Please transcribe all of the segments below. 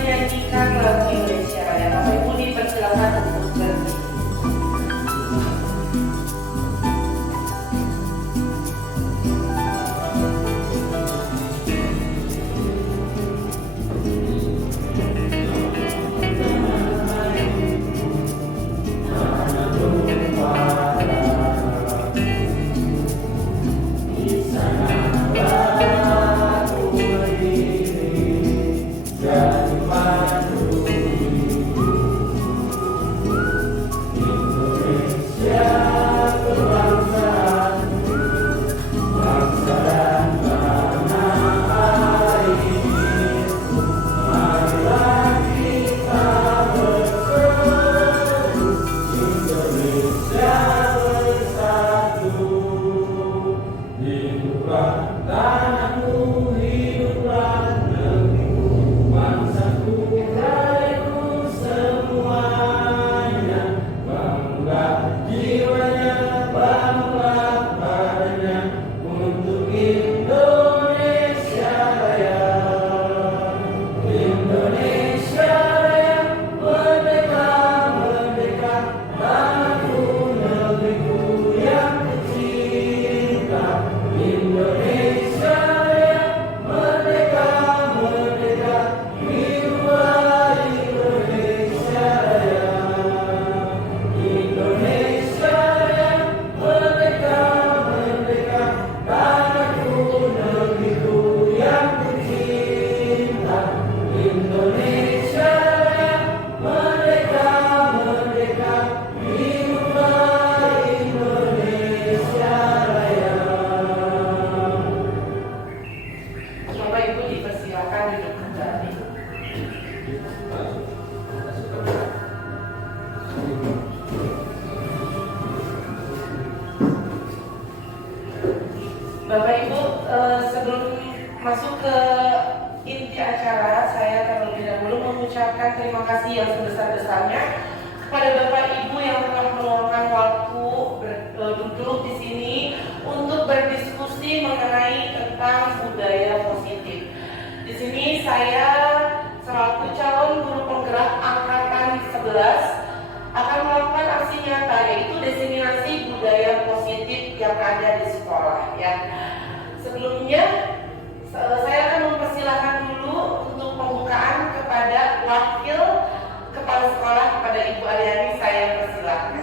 menyanyikan lagu Indonesia Raya. Bapak Ibu dipersilakan untuk berdiri. Bapak Ibu, sebelum masuk ke inti acara, saya terlebih dahulu mengucapkan terima kasih yang sebesar-besarnya kepada Bapak Ibu yang telah meluangkan waktu duduk di sini untuk berdiskusi mengenai tentang budaya positif. Di sini saya selaku calon guru penggerak angkatan 11 akan melakukan aksi nyata, yaitu diseminasi budaya positif yang ada di sekolah. Ya, sebelumnya saya akan mempersilahkan dulu untuk pembukaan kepada wakil kepala sekolah, kepada Ibu Aryani. Saya persilahkan.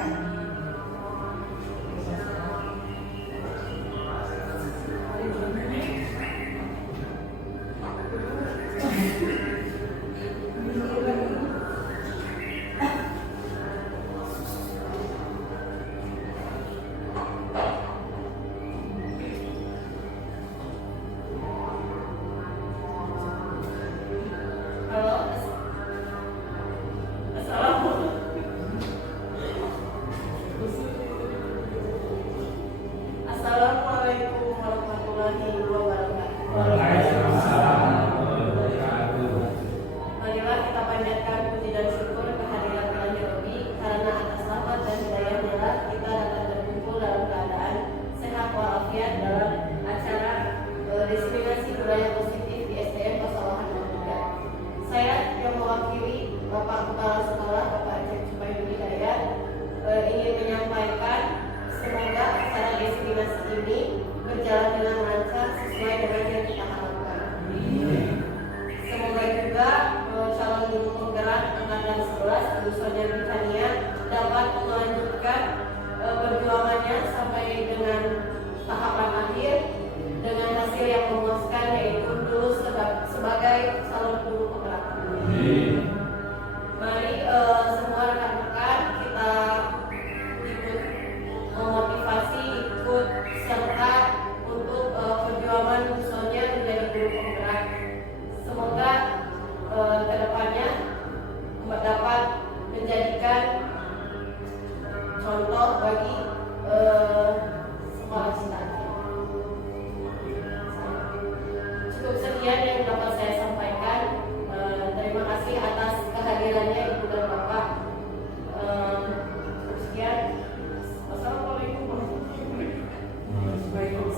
Assalamualaikum warahmatullahi wabarakatuh. Marilah kita panjatkan puji dan syukur kehadiran Tuhan yang lebih, karena atas rahmat dan hidayah-Nya kita dapat berkumpul dalam keadaan sehat walafiat dalam acara diseminasi budaya positif di SDN Pasawahan Mangkugat. Saya yang mewakili Bapak Kepala Sekolah, Bapak Acep Supayu Hidayat, ingin menyampaikan semoga acara diseminasi ini berjalan dengan lancar sesuai dengan yang kita harapkan. Semoga juga calon guru penggerak angkatan 11 Bu Sonia Britania dapat melanjutkan perjuangannya sampai dengan tahapan akhir dengan hasil yang memuaskan, yaitu lulus sebagai calon guru penggerak. Mari semua rekan-rekan kita ikut memotivasi, ikut serta untuk perjuangan Bu Sonia menjadi guru penggerak. Semoga kedepannya dapat menjadikan contoh bagi sekolah kita. Cukup sekian yang dapat saya sampaikan. Terima kasih atas kehadirannya Ibu dan Bapak. Sekian. Wassalamualaikum warahmatullahi wabarakatuh.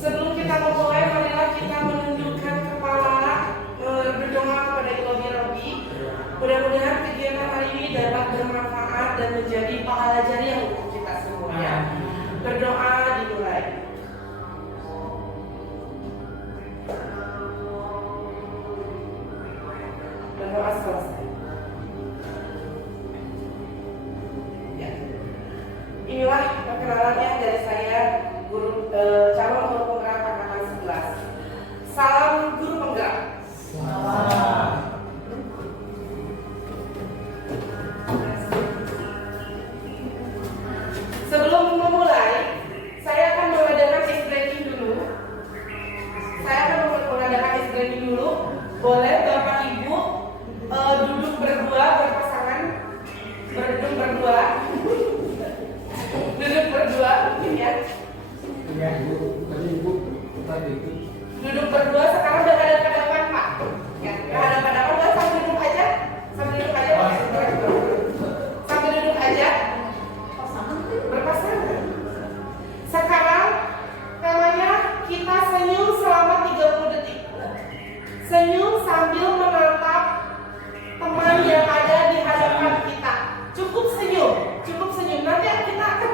Sebelum kita memulai, marilah kita menundukkan kepala, berdoa kepada Ilahi Rabbi. Mudah-mudahan kegiatan hari ini dapat bermanfaat dan menjadi pahala jariah untuk kita semuanya. Berdoa dimulai. Berdoa selesai. Ya. Inilah perkenalannya dari saya, guru calon guru penggerak angkatan 11. Salam guru penggerak. Sebelum memulai, saya akan mengadakan ice breaking dulu. Boleh Bapak Ibu duduk berdua berpasangan, duduk berdua, ya. Duduk berdua sekarang udah hadap-hadapan Pak. Ya, hadap-hadapan Pak, sambil duduk aja. Sambil duduk aja. Berpasangan. Sekarang namanya kita senyum selama 30 detik. Senyum sambil menatap teman yang ada di hadapan kita. Cukup senyum. Nanti kita akan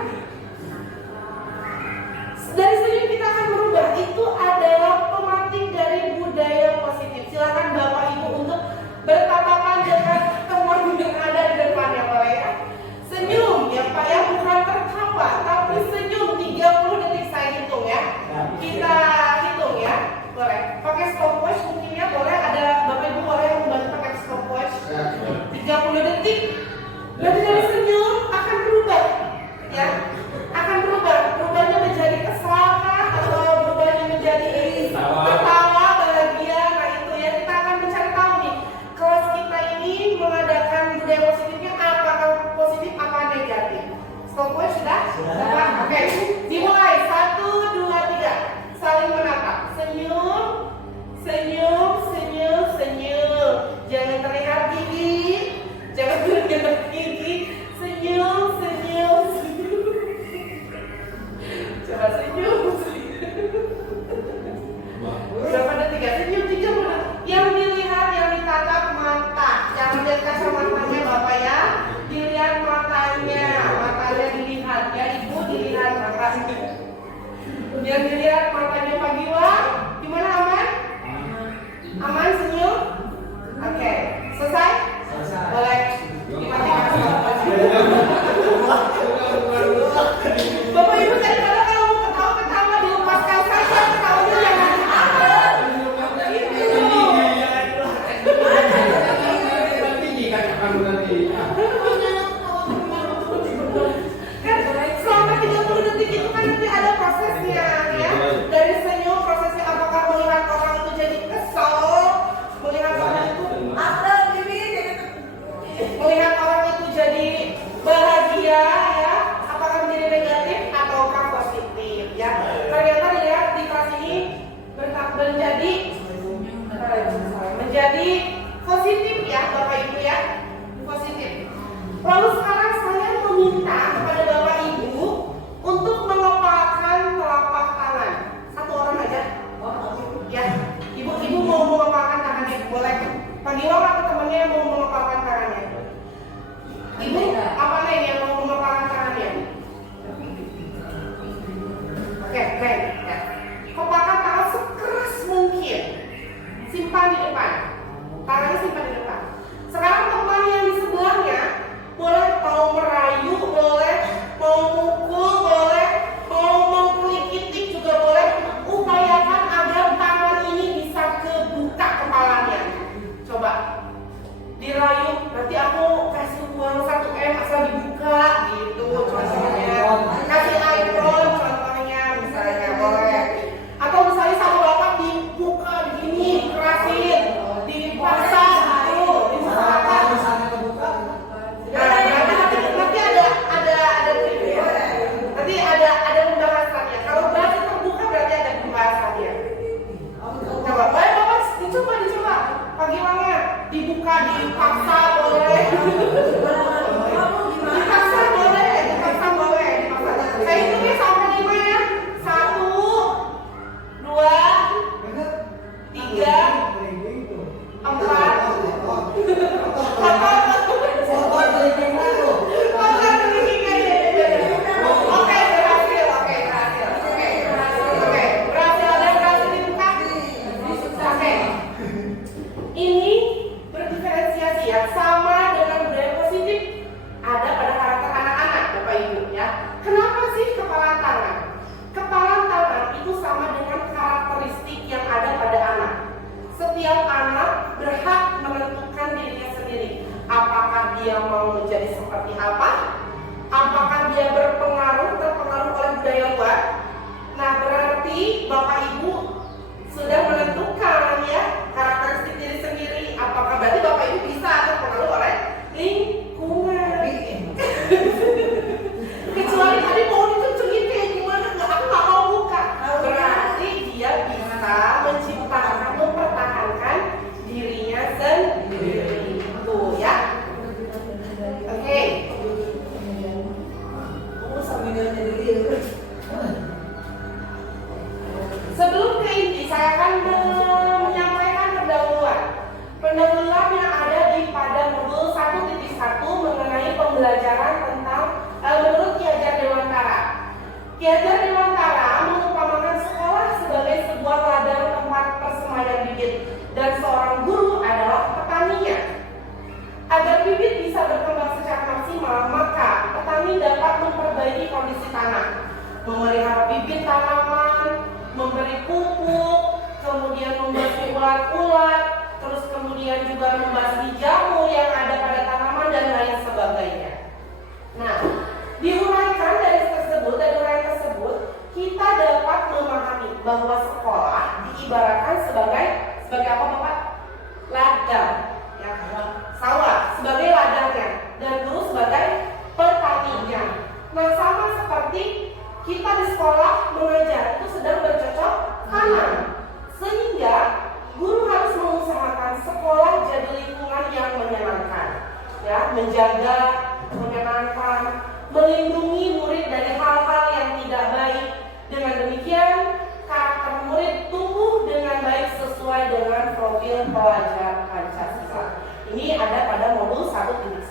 dari senyum kita akan berubah. Itu adalah pematik dari budaya positif. Silakan Bapak Ibu untuk bertatapan dengan teman yang ada di depannya, Pak ya. Senyum ya Pak ya, bukan tertawa, tapi senyum 30 detik saya hitung ya. Kita hitung ya. Boleh. Pakai stopwatch mungkin ya, boleh. Ada Bapak Ibu boleh yang membantu pakai stopwatch. 30 detik. Nanti dari senyum akan berubah ya. Berubahnya menjadi keselamatan atau berubahnya menjadi ketawa, bahagia. Nah itu ya, kita akan mencari tahu nih kelas kita ini mengadakan budaya positifnya apakah positif apa negatif. Stopwatch sudah? Oke, dimulai. 1, 2, 3. Saling menatap. Senyum. Jangan terlihat gigi. Senyum. Coba senyum. Berapa detik ya? Senyum 3 menit. Yang dilihat, yang ditatap mata. Jangan lihat kacamatanya Bapak ya. Dilihat matanya dilihat ya. Ibu dilihat matanya. Yang dilihat matanya Pak Giwa. Gimana, aman? Aman senyum? Oke. Selesai? Boleh. Bapak Ibu kadang-kadang kalau mau ketawa dilepaskan saja, ketawanya jangan kan selama 30 detik itu kan nanti ada prosesnya ya. Dari kepalan tangan. Kepalan tangan itu sama dengan karakteristik yang ada pada anak. Setiap anak berhak menentukan dirinya sendiri. Apakah dia mau menjadi seperti apa? Apakah dia terpengaruh oleh budaya luar? Nah, berarti Bapak Ibu sudah menentukan ya karakteristik diri sendiri. Apakah berarti Bapak Ibu bisa terpengaruh oleh lingkungan? Kecuali tadi mau dikencengin kayak gimana? Aku nggak mau buka. Berarti dia bisa menciptakan, mempertahankan dirinya sendiri. Tuh ya. Oke. Sebelum ke inti, saya akan menyampaikan pendahuluan yang ada di pada modul 1.1 mengenai pembelajaran tentang menurut Ki Hajar Dewantara. Ki Hajar Dewantara mengumpamakan sekolah sebagai sebuah ladang tempat persemaian bibit dan seorang guru adalah petaninya. Agar bibit bisa berkembang secara maksimal, maka petani dapat memperbaiki kondisi tanah, memelihara bibit tanaman, memberi pupuk, kemudian membasmi ulat-ulat, terus kemudian juga membasmi jamur yang ada pada tanaman dan lain sebagainya. Nah, diuraikan dari uraian tersebut, kita dapat memahami bahwa sekolah diibaratkan sebagai apa Bapak? Ladang, ya, sawah sebagai ladangnya dan guru sebagai petaninya. Nah, sama seperti kita di sekolah mengajar itu sedang bercocok tanam, sehingga guru harus mengusahakan sekolah jadi lingkungan yang menyenangkan, ya, menjaga, menyenangkan, melindungi murid dari hal-hal yang tidak baik. Dengan demikian, karakter murid tumbuh dengan baik sesuai dengan profil pelajar Pancasila. Ini ada pada modul 1.1.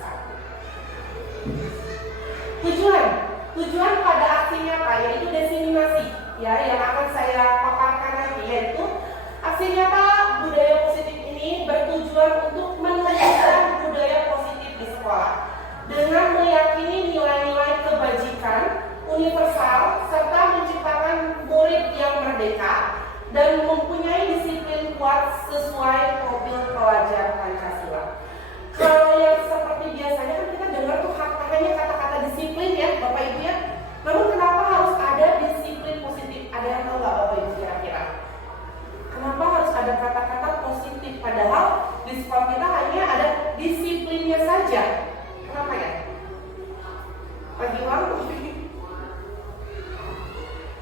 Tujuan pada aksi nyata yaitu diseminasi, ya, yang akan saya paparkan nanti, yaitu aksi nyata budaya positif ini bertujuan untuk menumbuhkan budaya positif di sekolah dengan meyakini nilai-nilai kebajikan universal serta menciptakan murid yang merdeka dan mempunyai disiplin kuat sesuai profil pelajar Pancasila. Kalau yang seperti biasanya kan kita dengar tuh hanya kata-kata disiplin ya Bapak Ibu ya. Namun kenapa harus ada disiplin positif? Ada yang tahu nggak Bapak Ibu kira-kira? Kenapa harus ada kata-kata positif padahal di sekolah kita hanya ada disiplinnya saja? Kenapa ya? Bagi waktu.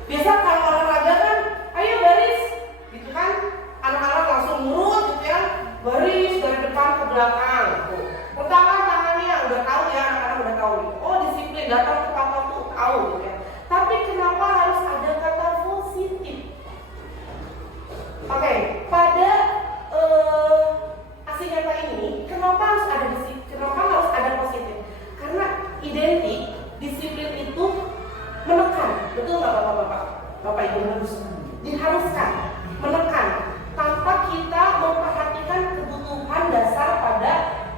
Biasa kalau olahraga kan, ayo baris, gitu kan? Anak-anak langsung nurut gitu ya, baris dari depan ke belakang. Tuh. Pertama tangannya udah tahu ya, anak-anak udah tahu. Oh disiplin, datang ke papa tuh tahu gitu ya. Tapi kenapa harus ada kata positif? Oke, pada aksi nyata ini, kenapa harus ada disiplin? Kenapa harus ada positif? Karena identik disiplin itu menekan, betul nggak bapak-bapak? Bapak ibu diharuskan menekan tanpa kita memperhatikan kebutuhan dasar pada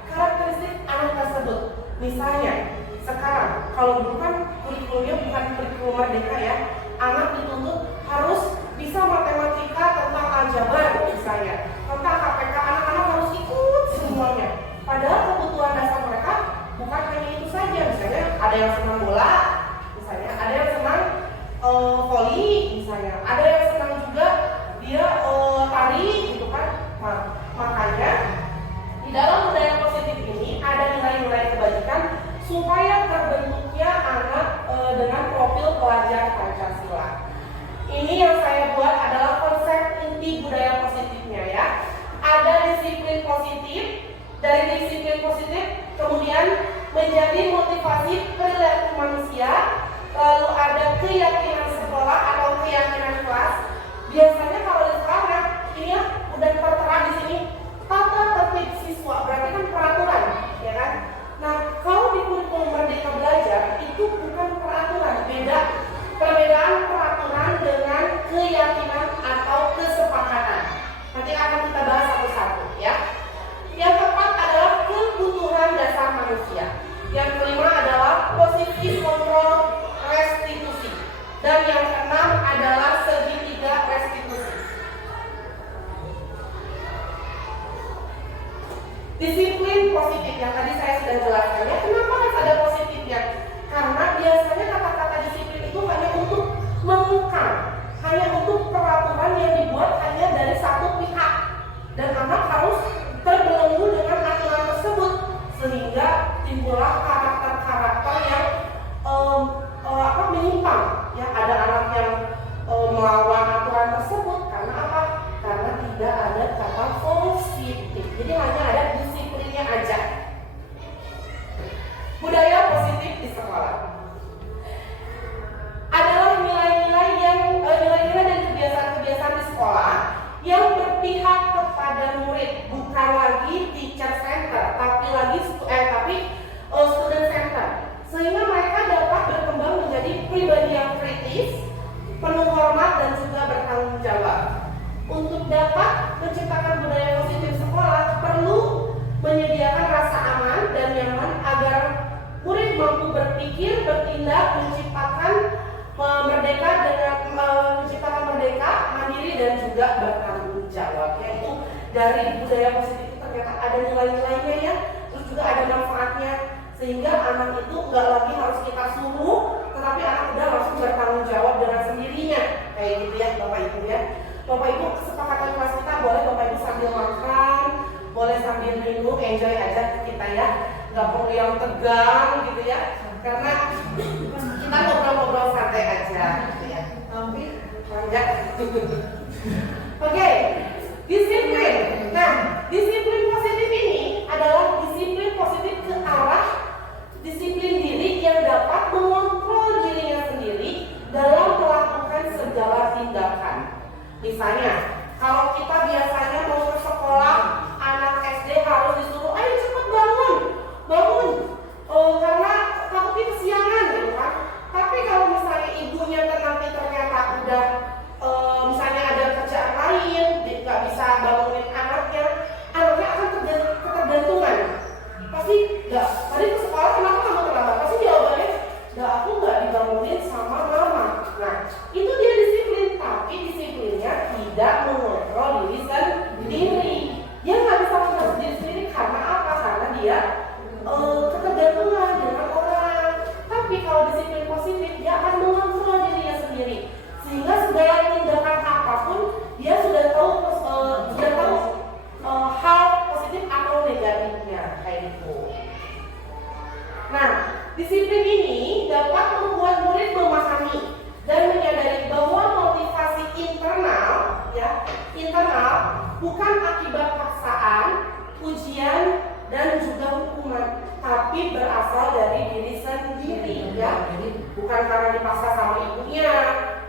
karakteristik anak tersebut. Misalnya, sekarang kalau dulu kan kurikulumnya bukan kurikulum merdeka ya, anak dituntut harus bisa matematika tentang aljabar misalnya, tentang KPK, anak-anak harus ikut semuanya. Padahal kebutuhan dasar mereka bukan hanya itu saja, misalnya ada yang senang bola, misalnya ada yang senang voli, misalnya ada yang senang juga dia tari gitu kan. Nah, makanya di dalam budaya positif ini ada nilai-nilai kebajikan supaya terbentuknya anak dengan profil pelajar Pancasila. Ini yang saya buat adalah konsep inti budaya positifnya ya. Ada disiplin positif, dari disiplin positif kemudian menjadi motivasi perilaku manusia, lalu ada keyakinan sekolah atau keyakinan kelas. Biasanya kalau di sekolah ini ya udah tertera di sini tata tertib siswa, berarti kan peraturan, ya kan? Nah, kalau di kurikulum Merdeka Belajar itu bukan peraturan, perbedaan peraturan dengan keyakinan atau kesepakatan. Nanti akan kita bahas satu-satu, ya. Yang keempat adalah kebutuhan dasar manusia. Yang kelima adalah positif kontrol restitusi. tumpang, ya ada anak yang melawan aturan tersebut. Karena apa? Karena tidak ada kata positif. Jadi hanya ada disiplinnya aja. Budaya positif di sekolah adalah nilai-nilai dan kebiasaan-kebiasaan di sekolah yang berpihak kepada murid, bukan lagi teacher center, tapi student center, sehingga mereka dapat berkembang menjadi pribadi yang kritis, penuh hormat dan juga bertanggung jawab. Untuk dapat menciptakan budaya positif sekolah perlu menyediakan rasa aman dan nyaman agar murid mampu berpikir, bertindak, menciptakan merdeka, mandiri dan juga bertanggung jawab. Yaitu dari budaya positif itu ternyata ada nilai-nilainya ya, terus juga ada manfaatnya, sehingga anak itu nggak lagi harus kita suruh, tetapi anak udah langsung bertanggung jawab dengan sendirinya. Kayak gitu ya Bapak Ibu ya. Bapak Ibu, kesepakatan kelas kita boleh Bapak Ibu sambil makan, boleh sambil minum, enjoy aja kita ya, nggak perlu yang tegang gitu ya, karena kita ngobrol-ngobrol santai aja gitu ya. Tapi enggak. Oke, disiplin. Nah, disiplin positif ini adalah disiplin positif ke arah disiplin diri yang dapat mengontrol dirinya sendiri dalam melakukan segala tindakan. Misalnya, kalau kita biasanya mau ke sekolah, anak SD harus disuruh, ayo cepat bangun, karena takutnya kesiangan gitu kan. Tapi kalau misalnya ibunya nanti ternyata udah misalnya ada kerjaan lain, nggak bisa bangunin anaknya akan ketergantungan. Pasti nggak, tadi ke sekolah kenapa kamu terlambat? Pasti jawabannya, nggak, aku nggak dibangunin sama mama. Nah, itu dia disiplin, tapi disiplinnya tidak mengontrol diri sendiri. Dia nggak bisa mengontrol diri sendiri karena apa? Karena dia ketergantungan dengan orang. Tapi kalau disiplin positif, dia akan mengontrol dirinya sendiri, sehingga segala tindakan apapun dia sudah tahu hal positif atau negatifnya kayak gitu. Nah, disiplin ini dapat membuat murid memahami dan menyadari bahwa motivasi internal bukan akibat paksaan, ujian dan juga hukuman, tapi berasal dari diri sendiri ya. Bukan karena dipaksa sama ibunya,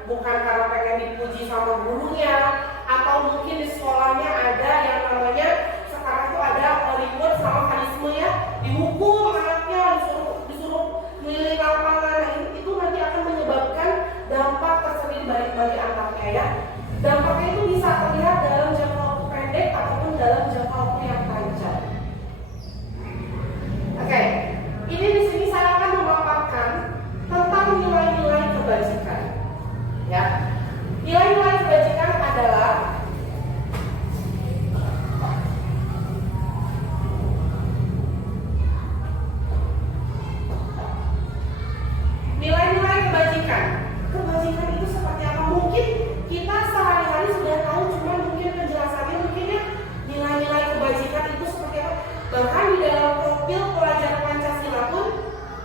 bukan karena pengen dipuji sama gurunya, atau mungkin di sekolahnya ada yang namanya sekarang tuh ada reward sama punishment ya, dihukum anaknya, disuruh keliling lapangan. Itu nanti akan menyebabkan dampak tersendiri bagi anaknya ya. Dampaknya itu bisa terlihat dalam jangka waktu pendek ataupun dalam jangka waktu yang panjang. Oke, ini di sini saya akan memaparkan tentang nilai-nilai kebajikan. Ya, nilai-nilai kebajikan adalah nilai-nilai kebajikan. Kebajikan itu seperti apa? Mungkin kita sehari-hari sudah tahu, cuman mungkin penjelasannya mungkinnya nilai-nilai kebajikan itu seperti apa. Bahkan di dalam profil pelajaran Pancasila pun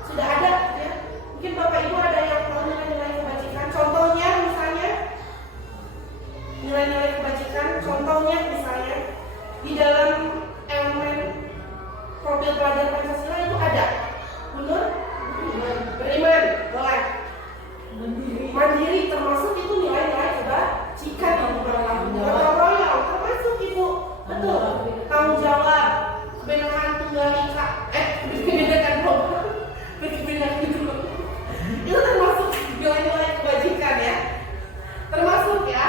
sudah ada ya. Mungkin Bapak Ibu ada yang tahu nilai-nilai kebajikan. Contohnya misalnya nilai-nilai kebajikan, contohnya misalnya di dalam elemen profil pelajaran Pancasila itu ada beriman, boleh. Mandiri termasuk itu nilai-nilai kebajikan yang gotong royong termasuk itu, betul. Tanggung jawab, kebenaran tunggal ika, itu termasuk nilai-nilai kebajikan ya. Termasuk ya.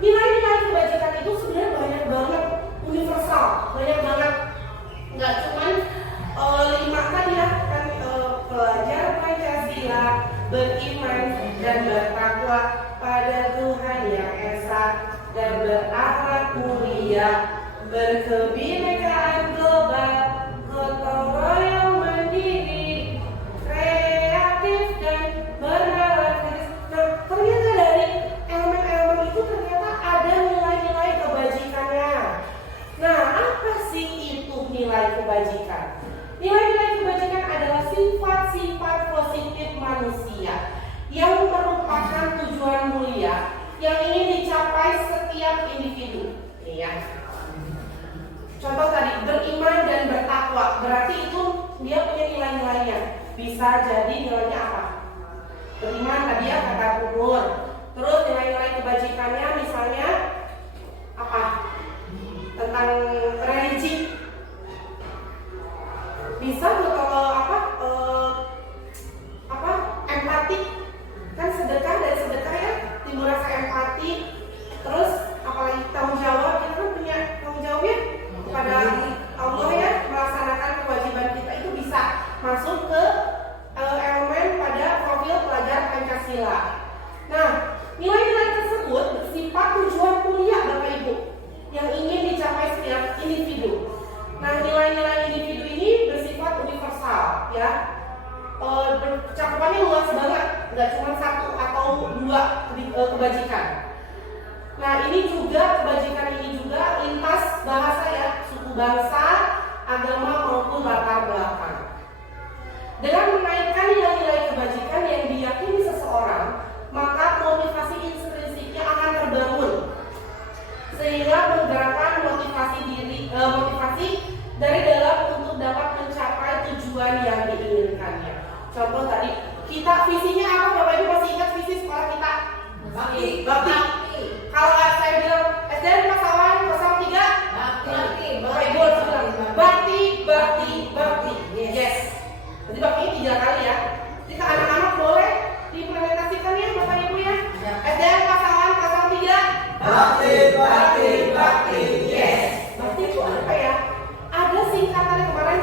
Nilai-nilai kebajikan itu sebenarnya banyak banget, universal, banyak banget. Nggak cuman 5 tadi ya kan, pelajar Pancasila, beriman dan bertakwa pada Tuhan yang esa dan berakhlak mulia, berkebinekaan global, gotong royong mandiri, kreatif dan bernalar. Nah, ternyata dari elemen-elemen itu ternyata ada nilai-nilai kebajikannya. Nah, apa sih itu nilai kebajikan? Nilai-nilai kebajikan adalah sifat-sifat positif manusia yang merupakan tujuan mulia yang ingin dicapai setiap individu. Iya. Contoh tadi, beriman dan bertakwa, berarti itu dia punya nilai-nilainya. Bisa jadi nilainya apa? Beriman tadi ya kata kubur. Terus nilai-nilai kebajikannya misalnya apa? Tentang religi. Bisa empati. Kan sedekah, dari sedekah ya timbul rasa empati. Terus apalagi tanggung jawab, kita kan punya tanggung jawab ya kepada Allah ya, melaksanakan kewajiban kita itu bisa masuk ke elemen pada profil pelajar Pancasila. Nah, nilai-nilai tersebut bersifat tujuan mulia Bapak Ibu yang ingin dicapai setiap individu. Nah, nilai-nilai individu ini bersifat universal ya. Cakupannya luas banget, nggak cuma satu atau dua kebajikan. Nah, ini juga kebajikan ini juga lintas bahasa ya, suku bangsa, agama maupun latar belakang. Dengan menaikkan nilai-nilai kebajikan yang diyakini seseorang, maka motivasi intrinsiknya akan terbangun sehingga menggerakkan motivasi dari dalam untuk dapat mencapai tujuan yang diinginkannya. Contoh tadi, kita visinya apa Bapak Ibu masih ingat visi sekolah kita? Bakti. Kalau saya bilang SDN Pasawan 03 Bakti. Bapak Ibu harus bilang Bakti. Yes. Jadi baktinya 3 kali ya. Jika anak-anak boleh diimplementasikan ya Bapak Ibu ya. SDN Pasawan 03 Bakti. Yes. Bakti itu apa ya? Ada singkatannya kemarin.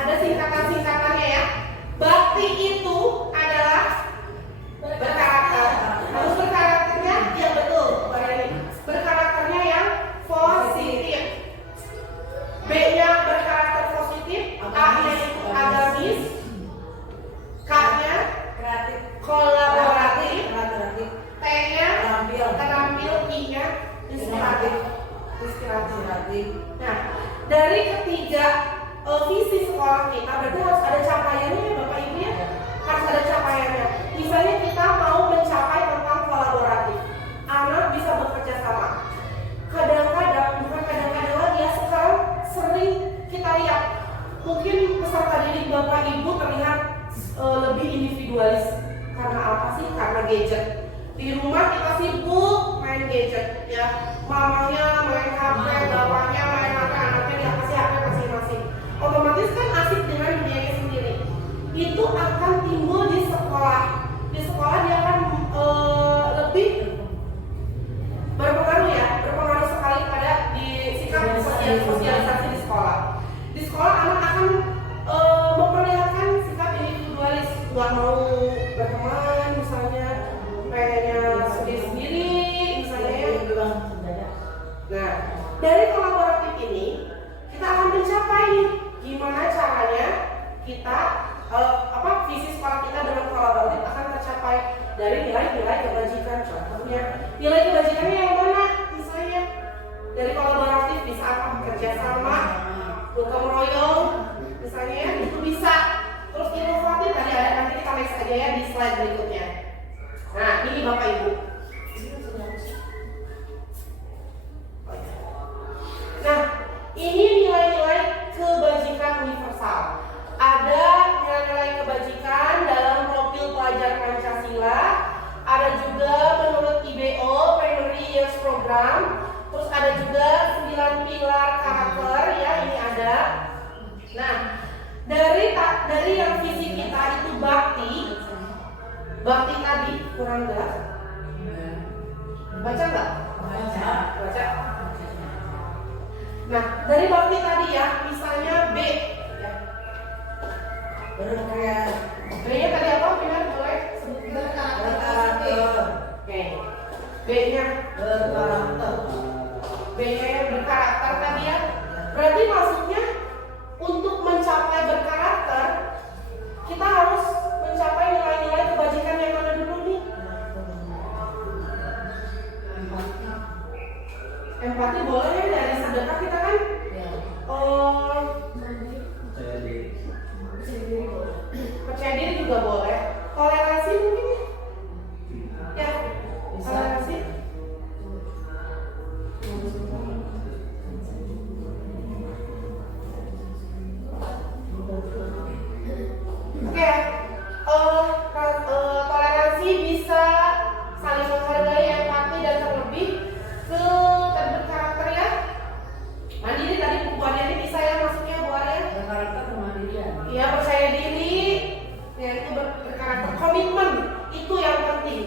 Ada singkatannya ya. Bakti itu adalah berkarakter. Harus berkarakternya yang betul. Berkarakternya yang positif. B-nya berkarakter positif, A-nya itu agamis, K-nya kolaboratif, T-nya terampil, I-nya inspiratif. Nah, dari ketiga visi sekolah kita berarti harus ada capaiannya ya Bapak Ibu ya. Harus ada capaiannya. Misalnya kita mau mencapai tentang kolaboratif, anak bisa bekerja sama. Bukan kadang-kadang lagi ya, sekarang sering kita lihat mungkin peserta didik Bapak Ibu terlihat lebih individualis. Karena apa sih? Karena gadget. Di rumah kita sibuk main gadget ya. Mamanya main HP, bapaknya main HP, anaknya dikasih HP masing-masing. Otomatis kan asik dengan dunianya sendiri. Itu akan timbul di sekolah. Di sekolah dia akan lebih berpengaruh sekali pada di sikap sosialisasi di sekolah. Di sekolah anak akan memperlihatkan sikap individualis, nggak mau berteman misalnya, pengennya sendiri-sendiri misalnya ya. Nah, dari kolaboratif ini kita akan mencapai gimana caranya kita visi sekolah kita dengan kolaboratif akan tercapai dari nilai-nilai kebajikan. Contohnya nilai kebajikannya yang mana? Misalnya dari kolaboratif bisa apa? Kerjasama, gotong royong, misalnya ya, itu bisa. Terus inovatif tadi ada, nanti kita next aja ya di slide berikutnya. Nah, ini Bapak Ibu. Nah, ini nilai-nilai kebajikan universal. Ada nilai-nilai kebajikan dalam profil pelajar Pancasila. Ada juga menurut IBO, Primary Years Program. Terus ada juga 9 pilar karakter ya, ini ada. Nah, dari yang visi kita itu bakti tadi kurang jelas. Baca nggak? Baca. Nah, dari bakti tadi ya, misalnya B ya. B-nya tadi apa? Benar boleh sebutkan berkarakter. Oke. B-nya berkarakter. B-nya yang berkarakter tadi ya. Berarti maksudnya untuk mencapai berkarakter kita harus mencapai nilai-nilai kebajikan yang mana dulu nih? Empati boleh ya, dari sedekah kita kan? Percaya diri juga boleh. Toleransi toleransi mungkin ya? Ya, toleransi. Oke, toleransi bisa saling menghargai, empati, dan terlebih ke tanda karakter ya. Mandiri tadi bukuannya ini bisa ya masuknya Bu Arya. Berkarakter kemandirian. Iya, percaya diri, ya itu berkarakter, komitmen itu yang penting.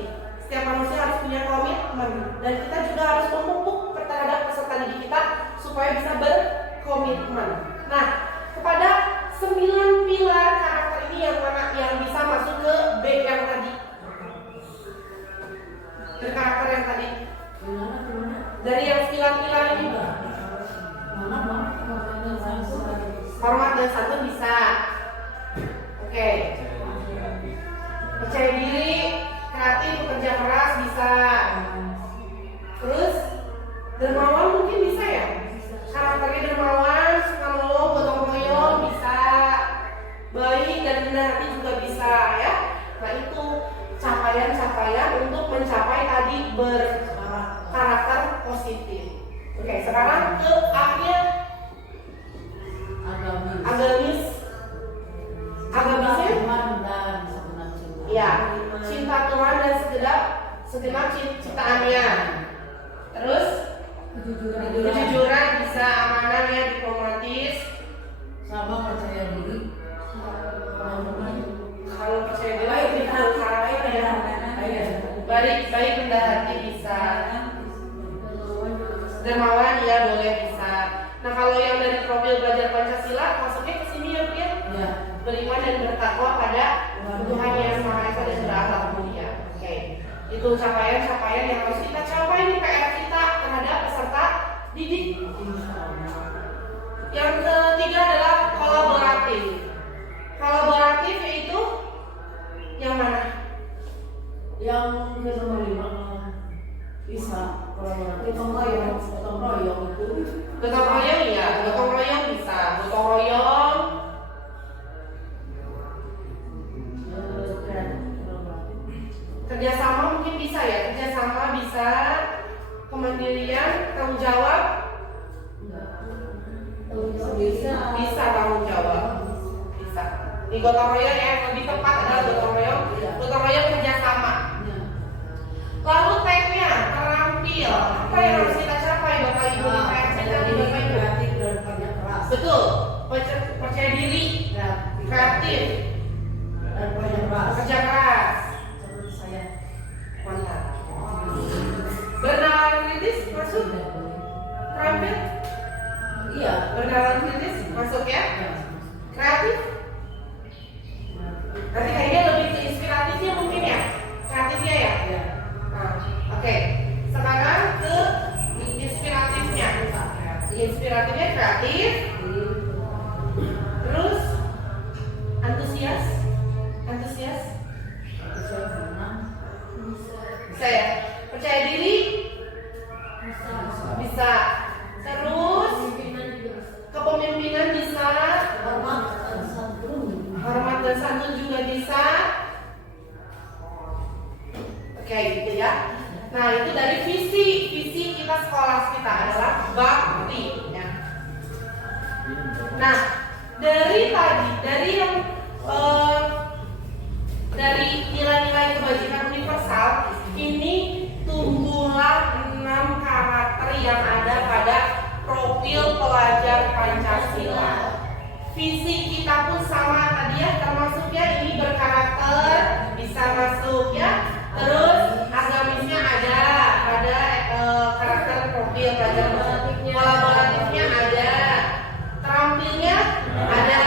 Setiap manusia harus punya komitmen dan kita juga harus memupuk terhadap peserta didik kita supaya bisa berkomitmen. Nah, kepada 9 pilar karakter ini yang mana yang bisa masuk ke B yang tadi. Berkarakter yang tadi. Gimana? Dari yang 9 pilar ini, hormat dan santun bisa. Oke. Percaya diri, kreatif, bekerja keras bisa. Terus dermawan mungkin bisa ya. Karakternya dermawan, suka menolong, gotong royong bisa. Baik dan rendah hati juga bisa ya. Nah itu capaian-capaian untuk mencapai tadi berkarakter positif. Oke, sekarang ke akhir agamis. Agamisnya ya, cinta Tuhan dan segenap ciptaannya. Terus kejujuran bisa, amanah ya, diplomatis. Sama percaya diri. Kalau percaya diri karakter ya. Baik rendah hati bisa. Dermawan ya boleh bisa. Nah kalau yang dari profil belajar Pancasila masuknya ke sini ya Pir. Ya. Beriman dan bertakwa pada Tuhan yang Maha Esa dan berakhlak mulia. Oke. Itu capaian-capaian yang harus kita capai di PR kita terhadap peserta didik. Yang ketiga adalah kolaboratif. Kolaboratif yaitu yang mana? Yang ke-5 bisa kolaboratif. Gotong royong itu. Gotong royong ya, gotong royong bisa. Gotong royong. Kerjasama mungkin bisa ya, kerjasama bisa. Kemandirian, tanggung jawab. Bisa tanggung jawab. Bisa. Di gotong royong yang lebih tepat adalah gotong royong. Gotong royong kerjasama. Lalu tagnya terampil. Apa yang harus kita capai Bapak Ibu di PR kita di Bapak Ibu? Kreatif dan kerja keras. Betul. Percaya diri, kreatif, Dan kerja keras. kerja keras. Seperti saya. Mantap. Bernalar kritis masuk. Terampil. Iya. Bernalar kritis masuk ya. Kreatif. Nanti kayaknya lebih ke inspiratifnya mungkin ya. Kreatifnya ya. Ya. Nah, oke. Sekarang ke inspiratifnya. Inspiratifnya kreatif. Terus antusias. Antusias. Bisa ya. Percaya diri. Bisa. Terus kepemimpinan bisa. Hormat dan santun juga bisa. Oke, gitu ya. Nah, itu dari visi kita sekolah kita adalah bakti ya. Nah, dari tadi, dari yang dari nilai-nilai kebajikan universal ini tumbuhlah 6 karakter yang ada pada profil pelajar Pancasila. Visi kita pun sama tadi ya, termasuk ya ini berkarakter bisa masuk ya. Terus agamisnya ada karakter profil pelajar kolaboratifnya ada, terampilnya ada,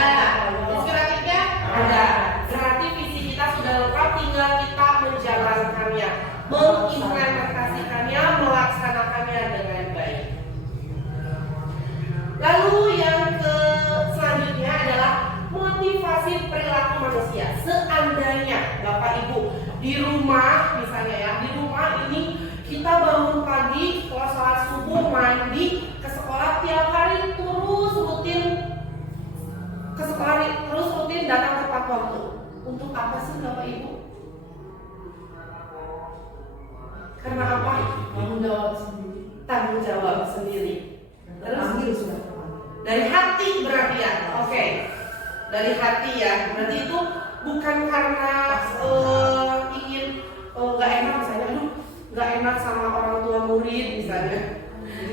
inspiratifnya ada. Berarti visi kita sudah lengkap, tinggal kita menjalankannya, mengimplementasikannya, melaksanakannya dengan baik. Lalu yang selanjutnya adalah motivasi perilaku manusia. Seandainya Bapak Ibu di rumah misalnya ya, di rumah ini kita bangun pagi, setelah sholat subuh, mandi, ke sekolah tiap hari terus rutin ke sekolah, terus rutin datang tepat waktu. Untuk apa sih Bapak Ibu? sendiri. Terus Terpanggil sudah. dari hati berarti ya, oke. Dari hati ya, berarti itu bukan karena ingin nggak enak misalnya, aduh nggak enak sama orang tua murid misalnya,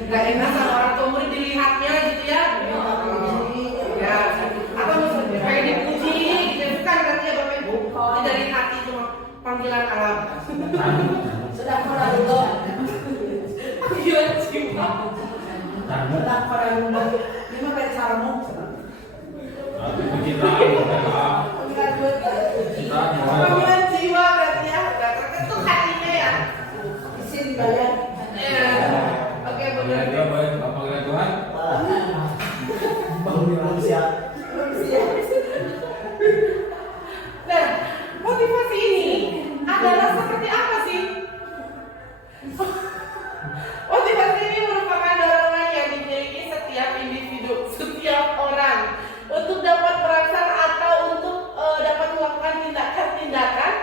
nggak enak sama orang tua murid dilihatnya gitu ya, ya, atau misalnya kayak dipuji gitu, bukan berarti ya Bapak Ibu, ini dari hati cuma panggilan alam, Sedang merangkul. panggilan jiwa. Sedang merangkul. Ini mah kayak sarmu. Panggilan jiwa berarti ya, udah terketuk hatinya ya. Isi dibayar. Ya, oke benar. Panggilan Tuhan. Manusia. Nah, motivasi ini adalah seperti apa sih? Motivasi ini merupakan dorongan yang dimiliki setiap individu, setiap orang untuk dapat merangsang atau untuk dapat melakukan tindakan-tindakan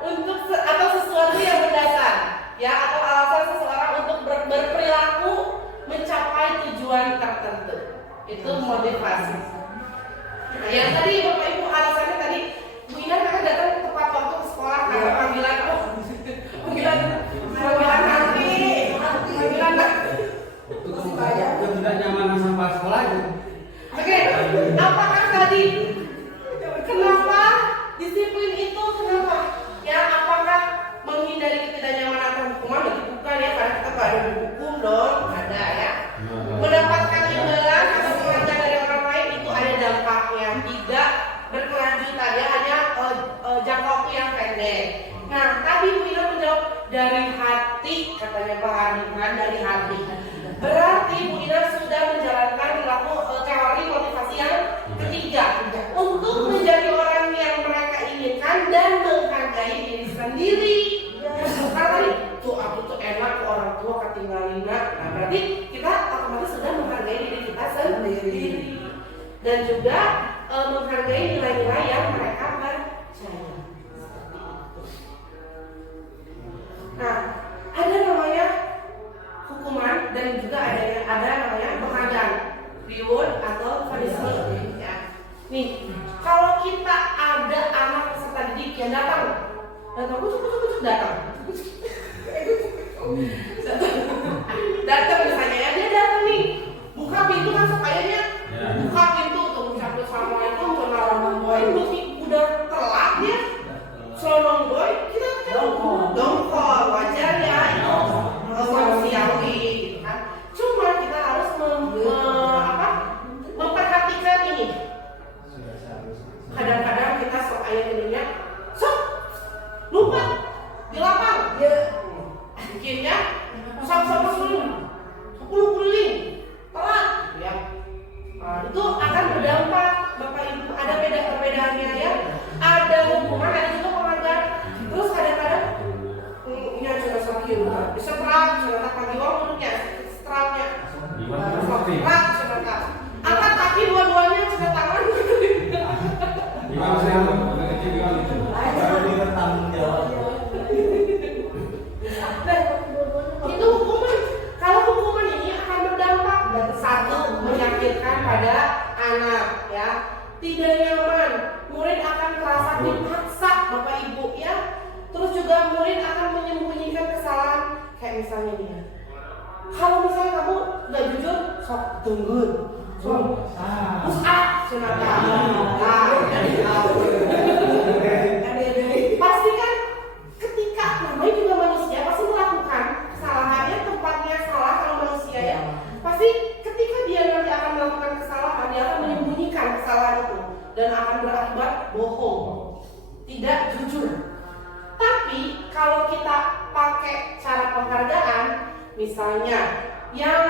untuk atau sesuatu yang mendasar, ya, atau alasan seseorang untuk berperilaku mencapai tujuan tertentu. Itu motivasi. Nah, yang tadi Bapak Ibu alasannya tadi Bu Ina kan datang tepat waktu ke sekolah karena panggilan hati, panggilan Itu tidak nyaman sama sekolah itu. Oke, apakah tadi kenapa disiplin itu kenapa? Ya, apakah menghindari ketidaknyamanan hukuman? Berarti bukan ya, karena kita nggak ada hukum dong, ada ya. Mendapatkan imbalan atau penghargaan dari orang lain itu ada dampaknya, tidak berkelanjutan ya, hanya jangka waktu yang pendek. Nah, tadi Bu Ina menjawab dari hati, katanya Pak Haniman, dari hati. Berarti Bu Ina sudah menjalankan perilaku teori motivasi yang ketiga untuk menjadi orang yang mereka inginkan dan menghargai diri sendiri. Karena tadi tuh aku tuh enak ke orang tua ketinggalin. Nah, berarti kita otomatis sudah menghargai diri kita sendiri dan juga menghargai nilai-nilai yang mereka percaya. Nah, ada namanya hukuman dan juga ada namanya penghargaan, reward atau punishment. Ya. Nih, kalau kita ada anak peserta didik yang datang datang, misalnya ya, dia datang nih, buka pintu kan supaya buka pintu untuk mencapai assalamualaikum, kenalan boy, udah telat dia, selonong boy, kita dongkol, wajar ya, itu manusiawi, gitu kan. Cuma kita harus memperhatikan ini. Kadang-kadang kita sok ayat ininya, sok lupa di lapang, bikin ya, sama-sama suling, 10 keliling, telat, ya. Nah, itu akan berdampak, Bapak Ibu. Ada perbedaannya ya. Ada hukuman, ada juga penghargaan. Terus kadang-kadang ini sudah sakit, disetrap, sudah pagi waktunya, setrapnya, setrap, angkat kaki dua-duanya, sudah tangan. Gimana sih? Kecil gimana itu? Ayo bertanggung jawab. Nah, itu hukuman. Kalau hukuman ini akan berdampak dan satu menyakitkan pada anak, ya, tidak nyaman. Murid akan merasa dipaksa, Bapak Ibu, ya. Terus juga murid akan menyembunyikan kesalahan, kayak misalnya nih. Ya. Kalau misalnya kamu nggak jujur, sok tunggu, sok sunatan. Pasti kan ketika namanya juga manusia pasti melakukan kesalahannya, tempatnya salah kalau manusia ya. Pasti ketika dia nanti akan melakukan kesalahan, dia akan menyembunyikan kesalahan itu dan akan berakibat bohong, tidak jujur. Tapi kalau kita pakai cara penghargaan, misalnya yang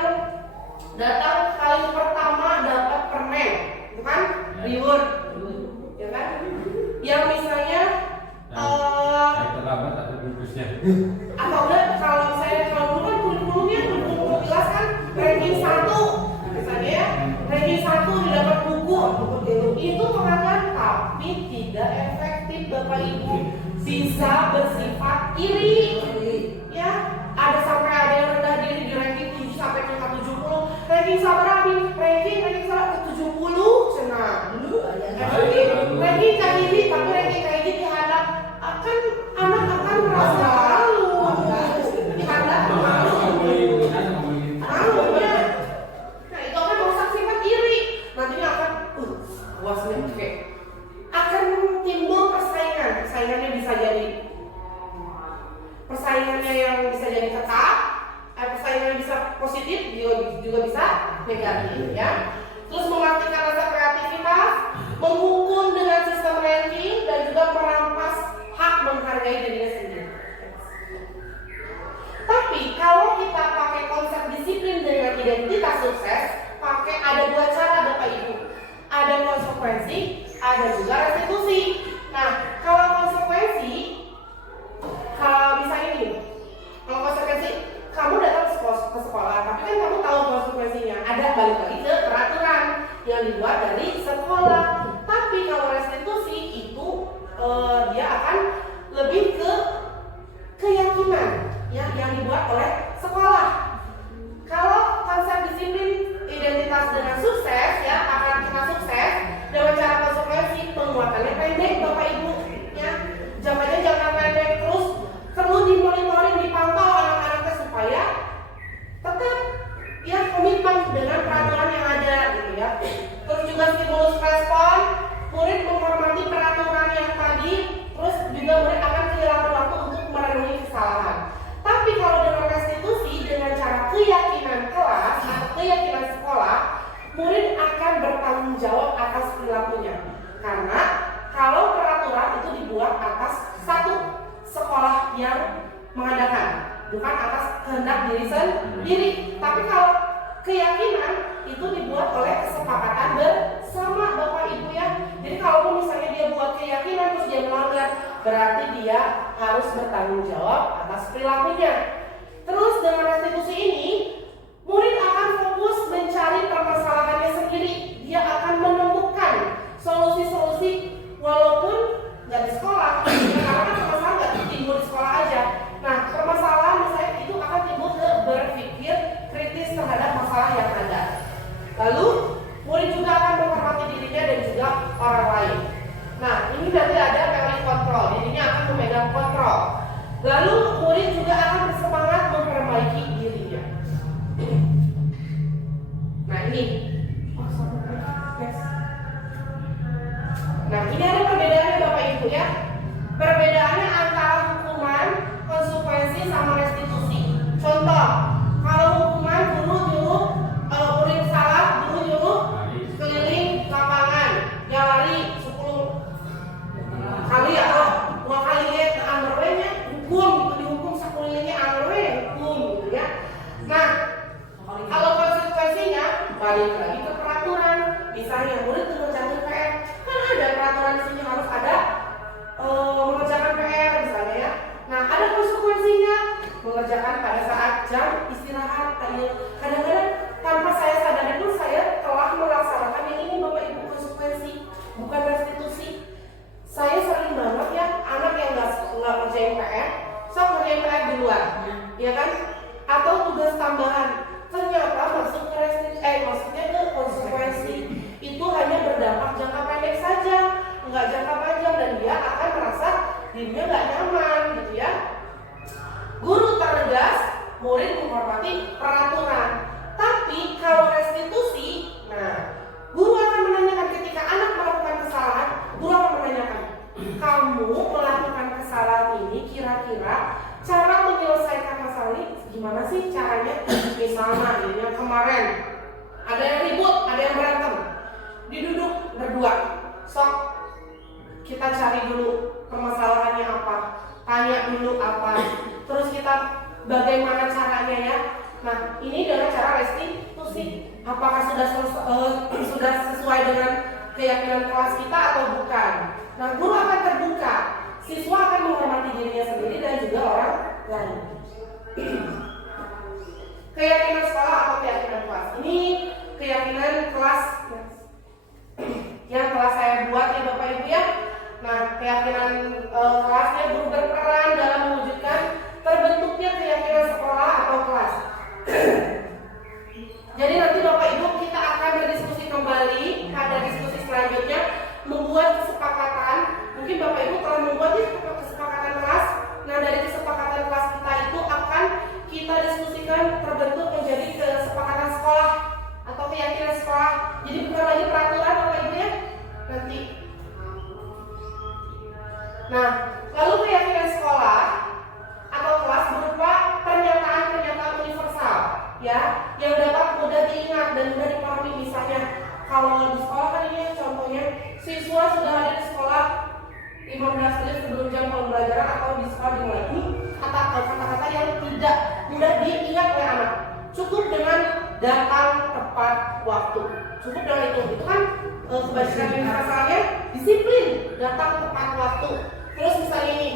datang kali pertama dapat permen, bukan reward, ya kan? Yang misalnya terlambat atau bungkusnya. atau enggak, kalau dulu kan kurikulumnya kurikulum kelas kan ranking 1 misalnya ya, ranking 1 didapat buku itu penghargaan, tapi tidak efektif Bapak Ibu, bisa bersifat iri ya. Ada sampai ada yang rendah diri di ranking 7 sampai ke 70 persaingannya yang bisa jadi ketat, persaingan bisa positif, juga bisa negatif ya. Terus mematikan rasa kreativitas, menghukum dengan sistem ranking, dan juga merampas hak menghargai dirinya sendiri. Tapi kalau kita pakai konsep disiplin dengan identitas sukses, pakai ada dua cara Bapak Ibu. Ada konsekuensi, ada juga restitusi. Nah, kalau konsekuensi, kalau misalnya ini, kalau konsekuensi, kamu datang ke sekolah, tapi kan kamu tahu konsekuensinya. Ada balik lagi ke peraturan yang dibuat dari sekolah. Tapi kalau restitusi itu dia akan lebih ke keyakinan yang dibuat oleh sekolah. Kalau konsep disiplin identitas dengan sukses ya akan kita sukses dengan cara konsekuensi, penguatannya pendek Bapak Ibu ya. Jangkanya jangan pendek, terus perlu dimonitoring, dipantau anak-anaknya supaya tetap ya komitmen dengan peraturan yang ada gitu ya. Terus juga stimulus respon, murid menghormati peraturan yang tadi, terus juga murid akan kehilangan waktu untuk merenungi kesalahan. Tapi kalau dengan restitusi dengan cara keyakinan kelas atau keyakinan sekolah, murid akan bertanggung jawab atas perilakunya. Karena kalau peraturan itu dibuat atas satu sekolah yang mengadakan, bukan atas kehendak diri sendiri. Tapi kalau keyakinan itu dibuat oleh kesepakatan bersama Bapak Ibu ya. Jadi kalau misalnya dia buat keyakinan terus dia melanggar, berarti dia harus bertanggung jawab atas perilakunya. Terus dengan restitusi ini, murid akan fokus mencari permasalahannya sendiri. Dia akan menemukan solusi-solusi walaupun nggak di sekolah. Karena kan permasalahan nggak timbul di sekolah aja. Nah, permasalahan misalnya itu akan timbul ke berpikir kritis terhadap masalah yang ada. Lalu murid juga akan menghormati dirinya dan juga orang lain. Nah, ini nanti ada teori kontrol, dirinya akan memegang kontrol. Lalu murid juga akan bersemangat memperbaiki dirinya. Nah ini, nah ini ada perbedaannya Bapak Ibu ya. Perbedaannya antara hukuman, konsekuensi sama restitusi. Contoh, kalau hukuman guru nyuruh murid salah, guru nyuruh keliling lapangan, ya lari 10 kali atau 2 kali ke underwear-nya, hukum, dihukum sekelilingnya underwear, hukum gitu ya. Nah, kalau konsekuensinya balik lagi ke peraturan. Misalnya murid mengerjakan PR, kan ada peraturan di sini harus ada mengerjakan PR misalnya ya. Nah, ada konsekuensinya mengerjakan pada saat jam istirahat. Kadang-kadang tanpa saya sadari pun saya telah melaksanakan yang ini Bapak Ibu, konsekuensi, bukan restitusi. Saya sering banget ya anak yang nggak ngerjain PR, sok ngerjain PR di luar, ya kan? Atau tugas tambahan. Ternyata masuk ke maksudnya ke konsekuensi itu hanya berdampak jangka pendek saja, nggak jangka panjang, dan dia akan merasa dirinya nggak nyaman gitu ya. Guru tegas, murid menghormati peraturan. Tapi kalau restitusi, nah guru akan menanyakan ketika anak melakukan kesalahan, guru akan menanyakan, kamu melakukan kesalahan ini kira-kira cara menyelesaikan masalah ini gimana sih caranya? Misalnya ini yang kemarin ada yang ribut, ada yang berantem, diduduk berdua, sok kita cari dulu permasalahannya apa, tanya dulu apa, terus kita bagaimana caranya ya. Nah ini dengan cara restitusi, apakah sudah sesuai dengan keyakinan kelas kita atau bukan. Nah guru akan terbuka, siswa akan menghormati dirinya sendiri dan juga orang lain. Keyakinan sekolah atau keyakinan kelas, ini keyakinan kelas yang telah saya buat ya Bapak Ibu ya. Nah keyakinan kelasnya guru berperan dalam mewujudkan terbentuknya keyakinan sekolah atau kelas. Jadi nanti Bapak Ibu kita akan berdiskusi kembali pada diskusi selanjutnya, membuat kesepakatan. Mungkin Bapak Ibu telah membuat kesepakatan kelas. Nah dari kesepakatan kelas kita itu akan kita diskusikan terbentuk menjadi kesepakatan sekolah atau keyakinan sekolah. Jadi bukan lagi peraturan Bapak Ibu ya nanti. Nah lalu keyakinan diingat oleh anak. Cukup dengan datang tepat waktu. Cukup dengan itu kan kebajikan universalnya disiplin, datang tepat waktu. Terus misalnya ini,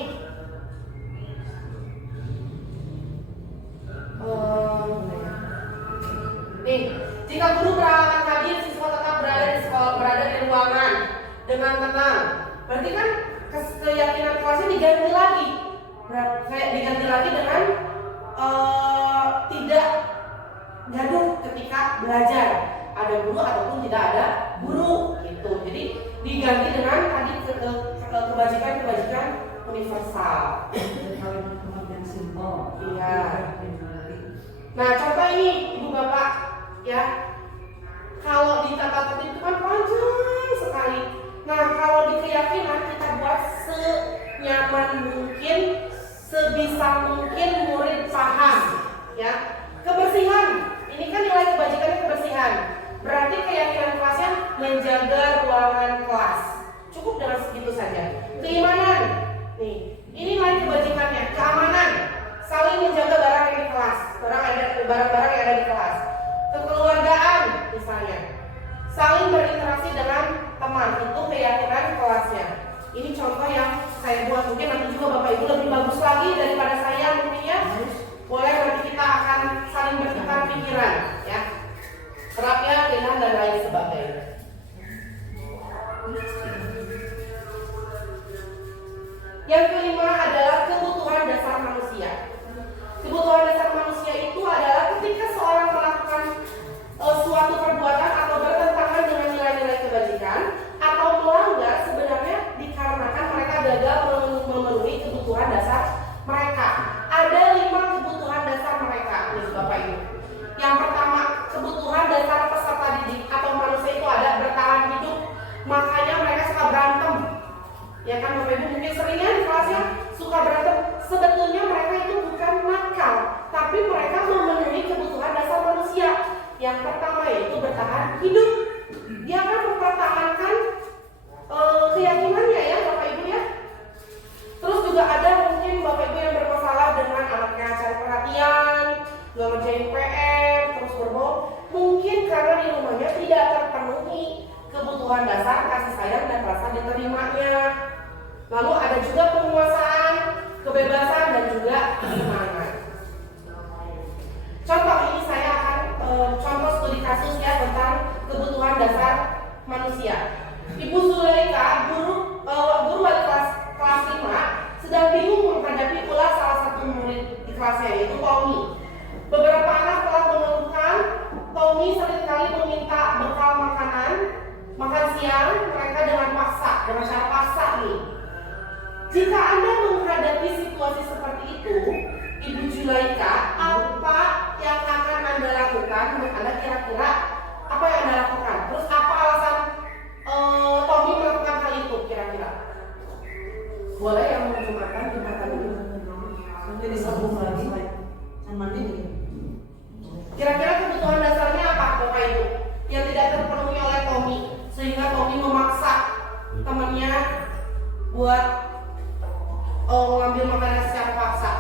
nih, jika guru berhalangan hadir, siswa tetap berada di ruangan dengan tenang. Berarti kan keyakinan kelasnya diganti lagi. Diganti lagi dengan tidak gaduh ketika belajar. Ada guru ataupun tidak ada guru gitu. Jadi diganti dengan tadi kebajikan universal. Kalimat yang simpel. Iya. Nah, contoh ini Ibu Bapak ya. Kalau di tata tertib itu kan panjang sekali. Nah, kalau di keyakinan kita buat senyaman mungkin, sebisa mungkin murid paham ya. Kebersihan, ini kan nilai kebajikannya kebersihan. Berarti keyakinan kelasnya menjaga ruangan kelas. Cukup dengan segitu saja. Keimanan, nih, ini nilai kebajikannya. Keamanan, saling menjaga barang yang di kelas, barang-barang yang ada di kelas. Kekeluargaan, misalnya, saling berinteraksi dengan teman, itu keyakinan kelasnya. Ini contoh yang saya buat, mungkin nanti juga Bapak Ibu lebih bagus lagi daripada saya mungkin ya. Boleh nanti kita akan saling bertukar pikiran ya. Terapian, pilihan dan lain sebagainya. Yang kelima adalah kebutuhan dasar manusia. Kebutuhan dasar manusia itu adalah ketika seorang melakukan suatu perbuatan atau bertentangan dengan nilai-nilai kebajikan atau melanggar, sebenarnya dikarenakan mereka gagal memenuhi kebutuhan dasar mereka. Ada 5 kebutuhan dasar mereka, nih Bapak Ibu. Yang pertama, kebutuhan dasar peserta didik atau manusia itu ada bertahan hidup. Makanya mereka suka berantem. Ya kan Bapak Ibu mungkin seringnya di kelasnya suka berantem. Sebetulnya mereka itu bukan nakal, tapi mereka memenuhi kebutuhan dasar manusia. Yang pertama yaitu bertahan hidup. Dia akan mempertahankan keyakinannya ya Bapak Ibu ya. Terus juga ada mungkin Bapak Ibu yang bermasalah dengan anaknya cari perhatian, nggak ngerjain PR, terus berbohong. Mungkin karena di rumahnya tidak terpenuhi kebutuhan dasar kasih sayang dan rasa diterimanya. Lalu ada juga penguasaan, kebebasan dan juga kesenangan. Contoh ini saya akan contoh studi kasus ya tentang kebutuhan dasar manusia. Ibu Zulaika, guru wali kelas 5, sedang bingung menghadapi ulah salah satu murid di kelasnya yaitu Tommy. Beberapa anak telah mengeluhkan Tommy seringkali meminta bekal makan siang mereka dengan cara paksa nih. Jika Anda menghadapi situasi seperti itu, Ibu Zulaika, apa yang akan Anda lakukan? Menurut Anda kira-kira apa yang Anda lakukan? Terus apa alasan Tommy melakukan hal itu kira-kira? Boleh yang menerjemahkan dimakan dulu. Nanti disambung lagi sama ini. Kira-kira kebutuhan dasarnya apa Bapak Ibu yang tidak terpenuhi oleh Tommy sehingga Tommy memaksa temannya buat mengambil makanan secara paksa?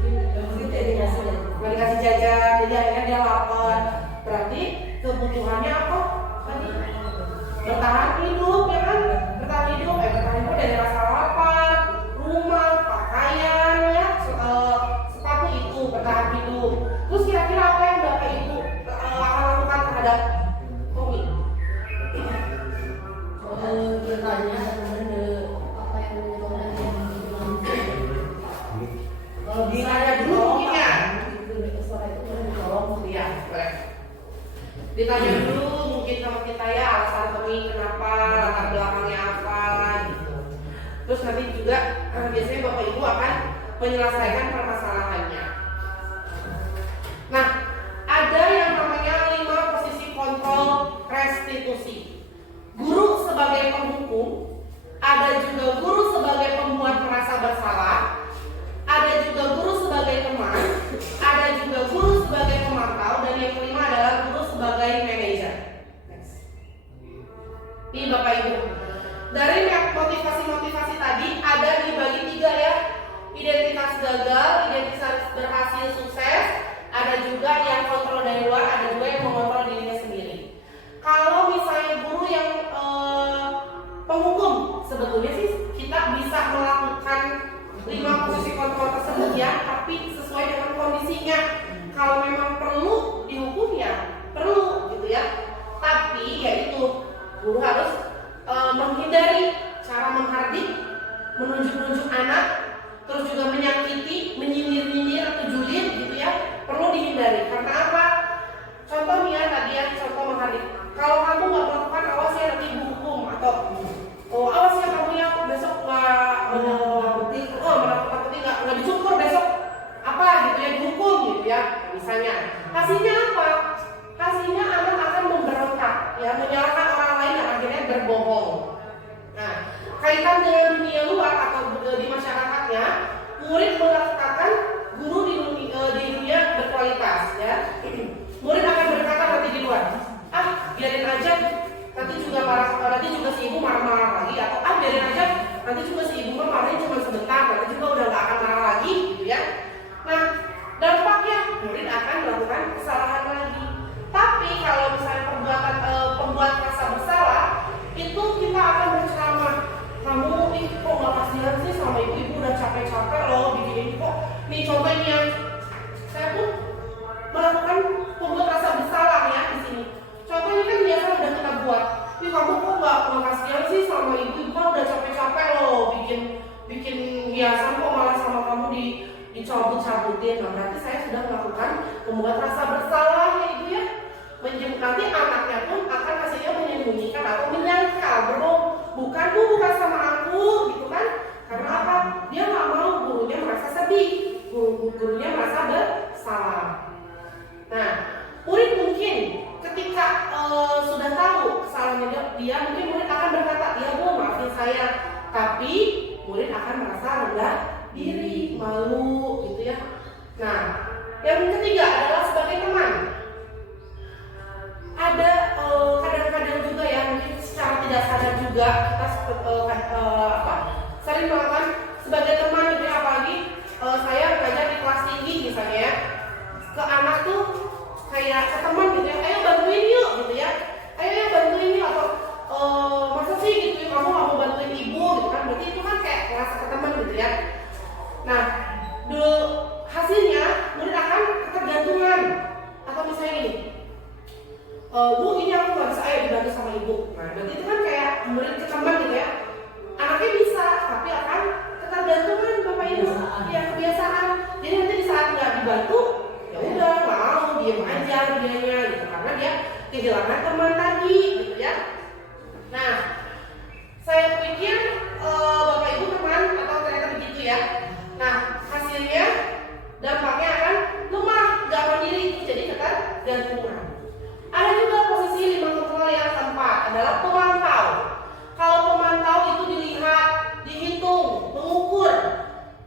Mungkin dikasih jajan, jadi akhirnya dia lapar. Berarti kebutuhannya apa tadi? Bertahan hidup ya kan? Bertahan hidup dari rasa lapar, rumah, pakaian ya, sepatu itu bertahan hidup. Terus kira-kira apa yang Bapak Ibu akan lakukan terhadap Tommy? Bertanya apa yang Kalau ditanya dulu mungkin ya. Iya, boleh. Ditanya dulu mungkin sama kita ya alasan Tommy kenapa, latar belakangnya apa gitu. Terus nanti juga biasanya Bapak Ibu akan menyelesaikan permasalahannya. Nah, ada yang namanya 5 posisi kontrol restitusi. Guru sebagai penghukum, ada juga guru sebagai pembuat merasa bersalah, ada juga guru sebagai teman, ada juga guru sebagai pemantau, dan yang kelima adalah guru sebagai manajer. Ini Bapak Ibu, dari motivasi-motivasi tadi ada dibagi 3 ya. Identitas gagal, identitas berhasil, sukses, solusinya. Kalau memang perlu dihukum ya perlu gitu ya. Tapi ya itu, guru harus menghindari cara menghardik, menunjuk-nunjuk anak, terus juga menyakiti, menyindir-nyindir atau julid gitu ya, perlu dihindari. Karena apa? Contoh nih ya, tadi ya, contoh menghardik. Kalau kamu nggak melakukan, awas ya nanti dihukum, atau awas ya kamu ya besok nggak dicukur besok apa gitu ya, dihukum gitu ya. Misalnya, hasilnya apa? Hasilnya anak akan memberontak, ya, menyalahkan orang lain dan akhirnya berbohong. Nah, kaitan dengan dunia luar atau di masyarakatnya, murid mengatakan guru di dunia berkualitas, ya. Murid akan berkata nanti di luar, biarin aja, nanti juga si ibu marah-marah lagi, atau biarin aja, nanti juga si ibu marahnya cuma sebentar, nanti juga udah gak akan marah lagi, gitu ya. Nah, dampaknya murid akan melakukan kesalahan lagi. Tapi kalau misalnya pembuat rasa bersalah, itu kita akan berceramah. Kamu kok gak kasihan sih sama ibu udah capek-capek loh bikin ini kok. Nih contohnya, saya pun melakukan pembuat rasa bersalah ya di sini. Contohnya kan biasa udah kita buat. Nih kamu kok gak kasihan sih sama ibu kan udah capek-capek loh bikin hiasan kok malah sama kamu dicabut-cabutin. Nah berarti saya sudah melakukan pembuat rasa bersalah ya ibu ya. Nanti anaknya pun akan hasilnya menyembunyikan atau menyangkal bukan sama aku gitu kan. Karena apa? Dia nggak mau gurunya merasa sedih, gurunya merasa bersalah. Nah, murid mungkin ketika sudah tahu kesalahannya dia, mungkin murid akan berkata, ya bu maafin saya, tapi murid akan merasa rendah diri, malu gitu ya. Nah, yang ketiga adalah sebagai teman. Ada kadang-kadang juga ya, mungkin secara tidak sadar juga kita sering melakukan sebagai teman gitu ya, apalagi saya belajar di kelas tinggi misalnya ya, ke anak tuh kayak ke teman gitu ya, ayo bantuin yuk gitu ya, ayo bantuin yuk, atau masa sih gitu ya kamu gak mau bantuin ibu gitu kan, berarti itu kan kayak ngerasa ke teman gitu ya. Nah, hasilnya murid akan ketergantungan, atau misalnya gini, bu ini aku gak bisa, ayo dibantu sama ibu. Nah berarti itu kan kayak murid ke teman gitu ya, anaknya bisa tapi akan ketergantungan bapak ibu, ya kebiasaan. Jadi nanti di saat nggak dibantu ya udah nggak mau, diem aja dianya gitu, karena dia kehilangan teman tadi gitu ya. Nah saya pikir bapak ibu teman atau ternyata begitu ya. Nah hasilnya dampaknya akan lemah, nggak mandiri, jadi ketergantungan. Ada juga posisi lima kontrol yang keempat adalah pemantau. Kalau pemantau itu dilihat, dihitung, mengukur.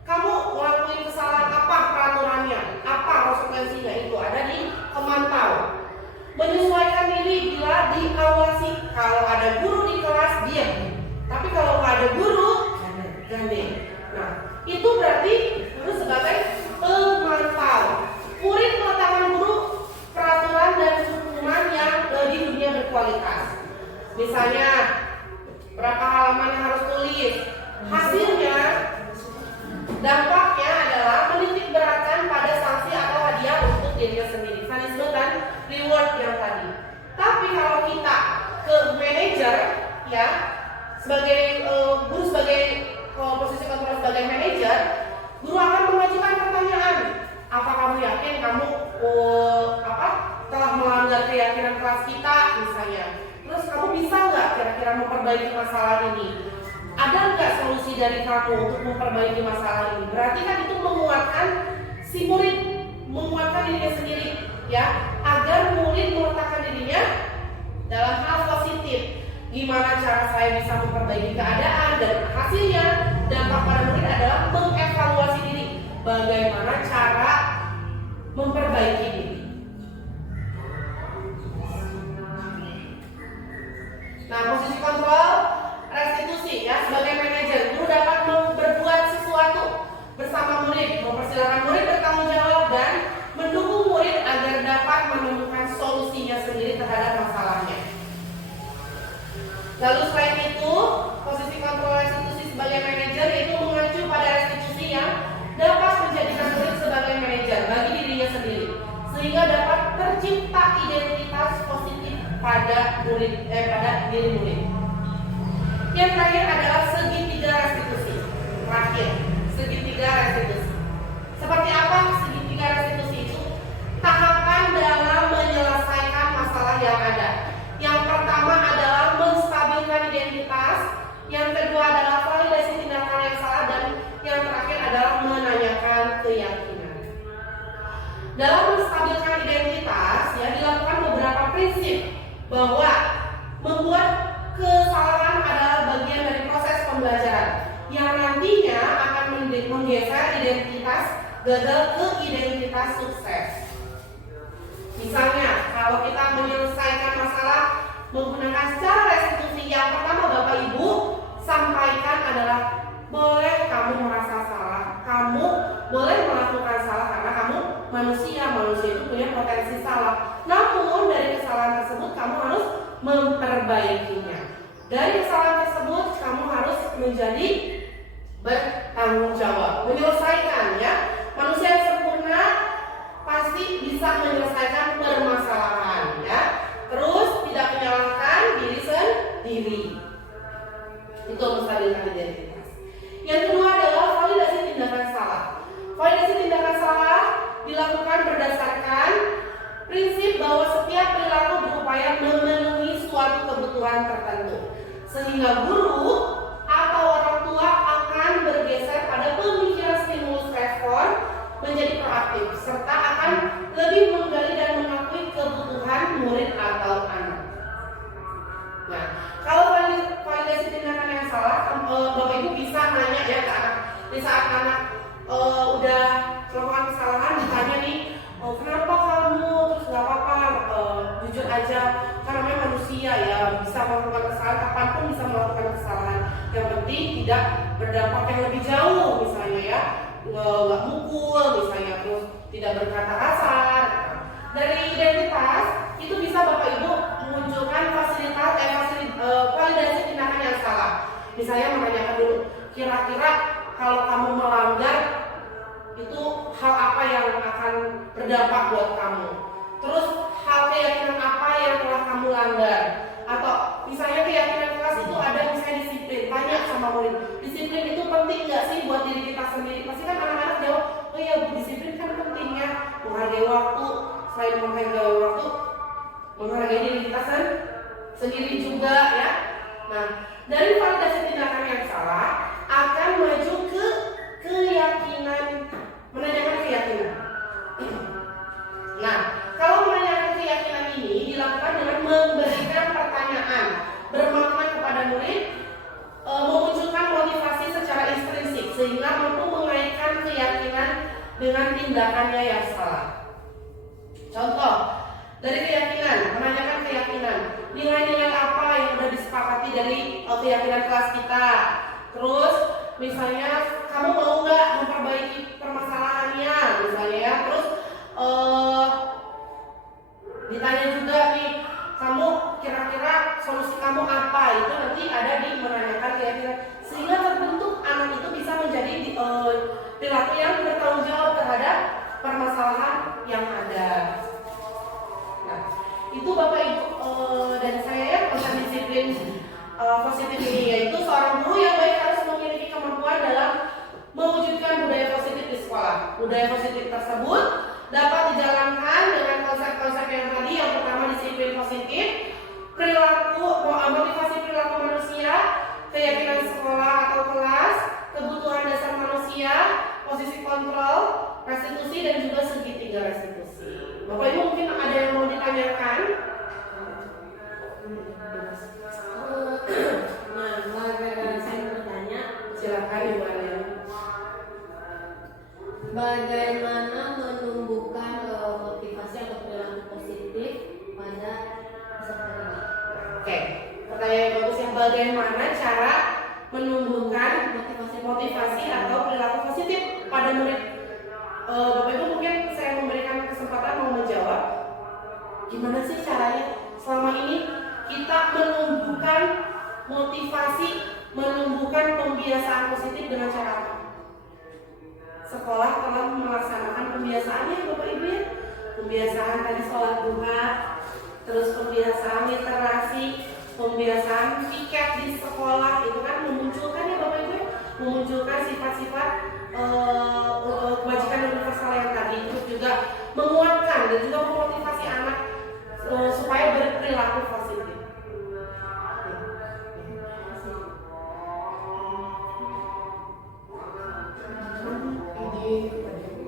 Kamu ngelakuin kesalahan apa peraturannya, apa konsekuensinya, itu ada di pemantau. Menyesuaikan diri bila diawasi. Kalau ada guru di kelas diam, tapi kalau nggak ada guru gandeng. Nah itu berarti guru sebagai pemantau. Murid mengetahui guru peraturan dan hukuman yang di dunia berkualitas. Misalnya berapa halaman yang harus tulis. Hasilnya, dampaknya adalah menitik beratkan pada sanksi atau hadiah untuk dirinya sendiri. Punishment dan reward yang tadi. Tapi kalau kita ke manajer, ya, sebagai guru, sebagai posisi kontrol sebagai manajer, guru akan mengajukan pertanyaan. Apa kamu yakin kamu telah melanggar keyakinan kelas kita misalnya? Terus kamu bisa nggak kira-kira memperbaiki masalah ini? Ada nggak solusi dari kamu untuk memperbaiki masalah ini? Berarti kan itu menguatkan si murid, menguatkan dirinya sendiri, ya, agar murid meletakkan dirinya dalam hal positif. Gimana cara saya bisa memperbaiki keadaan, dan hasilnya dampak pada murid adalah mengevaluasi diri. Bagaimana cara memperbaiki diri. Nah, posisi kontrol restitusi ya, sebagai manajer, guru dapat berbuat sesuatu bersama murid, mempersilahkan murid bertanggung jawab dan mendukung murid agar dapat menemukan solusinya sendiri terhadap masalahnya. Lalu selain itu, posisi kontrol restitusi sebagai manajer yaitu mengacu pada restitusi yang dapat menjadikan murid sebagai manajer bagi dirinya sehingga dapat tercipta identitas positif pada diri murid. Yang terakhir adalah segitiga restitusi. Terakhir, segitiga restitusi. Seperti apa segitiga restitusi itu? Tahapan dalam menyelesaikan masalah yang ada. Yang pertama adalah menstabilkan identitas, yang kedua adalah validasi tindakan yang salah, dan yang terakhir adalah menanyakan keyakinan. Dalam menstabilkan identitas ya dilakukan beberapa prinsip bahwa membuat kesalahan adalah bagian dari proses pembelajaran yang nantinya akan menggeser identitas gagal ke identitas sukses. Misalnya, kalau kita menyelesaikan masalah menggunakan cara restitusi, yang pertama Bapak Ibu sampaikan adalah boleh kamu merasa salah, kamu boleh melakukan salah karena kamu manusia itu punya potensi salah. Namun dari kesalahan tersebut kamu harus memperbaikinya. Dari kesalahan tersebut kamu harus menjadi bertanggung jawab, menyelesaikan ya. Manusia yang sempurna pasti bisa menyelesaikan permasalahan ya. Terus tidak menyalahkan diri sendiri. Itu menstabilkan identitas. Yang kedua adalah validasi tindakan salah. Validasi tindakan salah dilakukan berdasarkan prinsip bahwa setiap perilaku berupaya memenuhi suatu kebutuhan tertentu, sehingga guru atau orang tua akan bergeser pada pemikiran stimulus respon menjadi proaktif, serta akan lebih menggali dan mengakui kebutuhan murid atau anak. Nah, kalau validasi tindakan yang salah, Bapak Ibu bisa nanya ya ke anak. Di saat anak udah melakukan kesalahan, ditanya nih, kenapa kamu? Terus nggak apa-apa, jujur aja, karena memang manusia ya bisa melakukan kesalahan, kapanpun bisa melakukan kesalahan. Yang penting tidak berdampak yang lebih jauh, misalnya ya, nggak mukul, misalnya, terus tidak berkata kasar. Dari identitas itu bisa Bapak Ibu memunculkan validasi tindakan yang salah. Misalnya menanyakan dulu, kira-kira kalau kamu melanggar itu hal apa yang akan berdampak buat kamu? Terus hal keyakinan apa yang telah kamu langgar? Atau misalnya keyakinan kelas itu ada misalnya disiplin. Tanya sama murid, disiplin itu penting nggak sih buat diri kita sendiri? Pasti kan anak-anak jawab, oh iya disiplin kan pentingnya, menghargai waktu. Selain menghargai waktu, menghargai diri kita sendiri juga ya. Nah, dari validasi tindakan yang salah akan maju ke keyakinan, menanyakan keyakinan. Nah, kalau menanyakan keyakinan ini dilakukan dengan memberikan pertanyaan bermakna kepada murid, memunculkan motivasi secara intrinsik sehingga mampu mengaitkan keyakinan dengan tindakannya yang salah. Contoh dari keyakinan, menanyakan keyakinan, nilai-nilai apa yang sudah disepakati dari keyakinan kelas kita. Terus misalnya kamu mau nggak memperbaiki permasalahannya, misalnya ya. Terus ditanya juga nih, kamu kira-kira solusi kamu apa? Itu nanti ada di menanyakan keyakinan, sehingga terbentuk anak itu bisa menjadi perilaku yang bertanggung jawab terhadap permasalahan yang ada. Nah, itu Bapak Ibu dan saya ya, pesan disiplin positif ini, yaitu seorang guru yang baik harus memiliki kemampuan dalam mewujudkan budaya positif di sekolah. Budaya positif tersebut dapat dijalankan dengan konsep-konsep yang tadi. Yang pertama disiplin positif, perilaku, motivasi perilaku manusia, keyakinan sekolah atau kelas, kebutuhan dasar manusia, posisi kontrol, restitusi, dan juga segitiga restitusi. Bapak Ibu mungkin ada yang mau ditanyakan? Nah, saya bertanya, Silakan Ibu Alia. bagaimana menumbuhkan motivasi atau perilaku positif pada peserta didik? Oke, pertanyaan yang bagus, yang bagaimana cara menumbuhkan motivasi atau perilaku positif pada murid. Bapak Ibu mungkin saya memberikan kesempatan mau menjawab. Gimana sih caranya selama ini kita menumbuhkan motivasi, menumbuhkan pembiasaan positif dengan cara apa? Sekolah telah melaksanakan pembiasaannya Bapak Ibu ya, pembiasaan tadi sholat duha, terus pembiasaan literasi, pembiasaan piket di sekolah, itu kan memunculkan ya Bapak Ibu, memunculkan sifat-sifat kebajikan universal yang tadi, terus juga menguatkan dan juga memotivasi anak supaya berperilaku positif.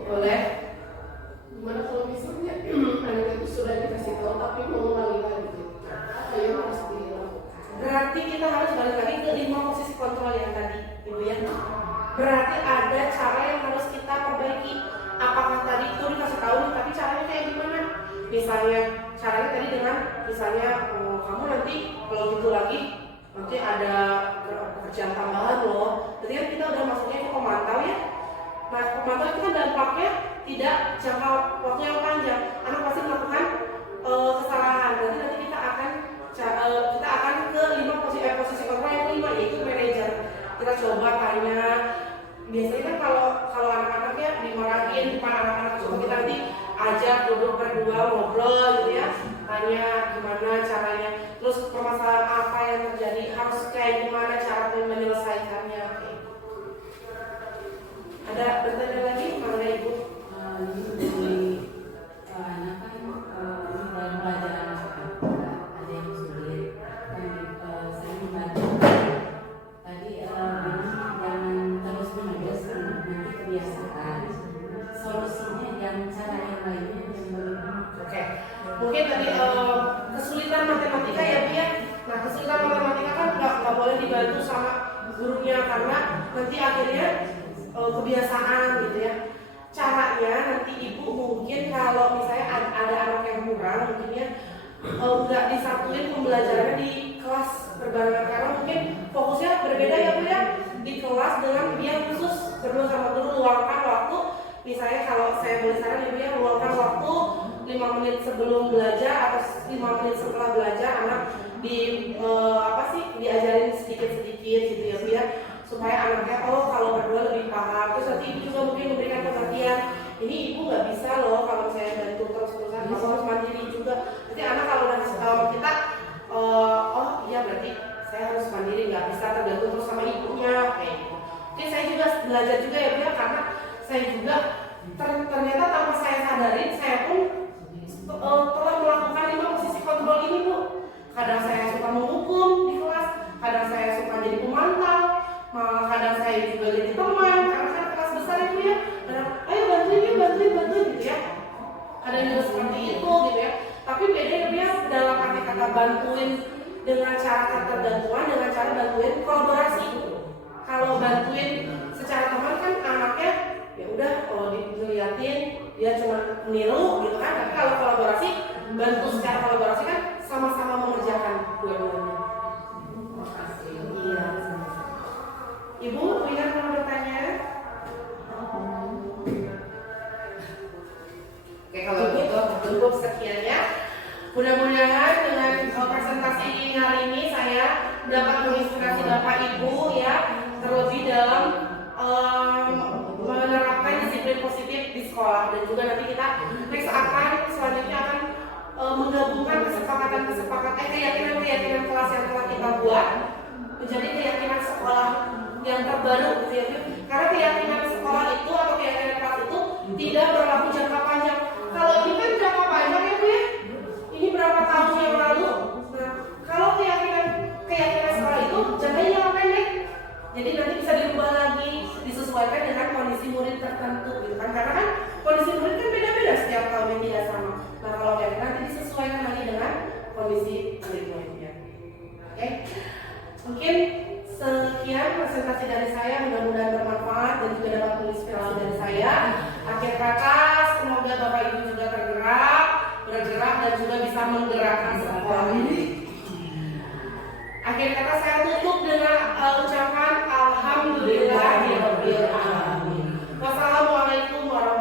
Boleh. Gimana kalau misalnya anak itu sudah dikasih tahu tapi mau ulangi lagi, apa yang harus dilakukan? Berarti kita harus balik lagi ke 5 posisi kontrol yang tadi, Ibu ya. Berarti ada cara yang harus kita perbaiki. Apakah tadi itu dikasih tahu nih, tapi caranya kayak gimana? Misalnya caranya tadi dengan misalnya kamu nanti kalau gitu lagi nanti ada pekerjaan tambahan loh. Berarti kan kita udah masuknya ke pemantau ya. Nah, pemantau itu kan dampaknya tidak jangka waktu yang panjang. Anak pasti melakukan kesalahan. Berarti nanti kita akan ke 5 posisi kontrol yang kelima, yaitu manajer. Kita coba tanya. Biasanya kan kalau anak-anaknya dimarahin depan anak-anak, coba kita nanti ajak duduk berdua ngobrol gitu ya. Tanya gimana caranya. Terus permasalahan apa yang terjadi, harus kayak gimana cara menyelesaikannya. Ada bertanya lagi, Mangga Ibu? Dari anak kan dalam pelajaran ada yang sulit. Saya membantu tadi jangan terus menerus nanti kebiasaan. Solusinya yang cara yang lainnya yang bagaimana? Oke, mungkin tadi kesulitan matematika ya Bu ya. Nah, kesulitan matematika kan nggak boleh dibantu sama gurunya karena nanti akhirnya kebiasaan gitu ya. Caranya nanti Ibu mungkin kalau misalnya ada anak yang kurang, mungkin ya nggak disatuin pembelajarannya di kelas berbarengan karena mungkin fokusnya berbeda ya Bu ya. Di kelas dengan dia khusus berdua sama guru, luangkan waktu. Misalnya kalau saya boleh saran Ibu ya, luangkan waktu 5 menit sebelum belajar atau 5 menit setelah belajar, anak diajarin sedikit-sedikit gitu ya Bu ya, supaya anaknya kalau berdua lebih paham. Terus nanti Ibu juga mungkin memberikan pengertian, ini Ibu nggak bisa loh kalau saya bantu terus-terusan, kamu harus mandiri juga. Nanti anak kalau udah kasih tahu kita, oh iya berarti saya harus mandiri, nggak bisa tergantung terus sama ibunya kayak gitu. Mungkin saya juga belajar juga ya Bu ya, karena saya juga ternyata tanpa saya sadarin, saya pun telah melakukan 5 posisi kontrol ini Bu. Kadang saya suka menghukum di kelas, kadang saya suka jadi pemantau, malah kadang saya juga jadi teman, karena kan kelas besar itu ya. Kadang, ayo bantuin gitu ya. Ada juga seperti itu gitu ya. Tapi beda ya dalam arti kata bantuin dengan cara ketergantungan, dengan cara bantuin kolaborasi. Kalau bantuin secara teman kan anaknya ya udah kalau dilihatin dia cuma meniru gitu kan. Tapi kalau kolaborasi, bantu secara kolaborasi kan sama-sama mengerjakan dua-duanya. Iya. Ibu, Wina mau bertanya? Oke, kalau gitu cukup sekian ya. Mudah-mudahan dengan presentasi hari ini saya dapat menginspirasi Bapak Ibu ya, terlebih dalam menerapkan disiplin positif di sekolah, dan juga nanti kita selanjutnya akan menggabungkan keyakinan kelas yang telah kita buat menjadi keyakinan sekolah yang terbaru gitu ya. Karena keyakinan sekolah itu atau keyakinan kelas itu tidak berlaku jangka panjang. Kalau ini kan jangka panjang ya Bu ya. Ini berapa tahun yang lalu. Nah, kalau keyakinan sekolah itu jangkanya jangka pendek. Jadi nanti bisa dirubah lagi, disesuaikan dengan kondisi murid tertentu gitu kan. Karena kan kondisi murid kan beda-beda setiap tahunnya, tidak sama. Nah, kalau kayak nanti disesuaikan lagi dengan kondisi murid-muridnya. Oke. Mungkin sekian presentasi dari saya, mudah-mudahan bermanfaat dan juga dapat menginspirasi dari saya. Akhir kata, semoga Bapak Ibu juga bergerak dan juga bisa menggerakkan sekolah ini. Akhir kata saya tutup dengan ucapan Alhamdulillahirabbil alamin. Wassalamualaikum warahmatullahi wabarakatuh.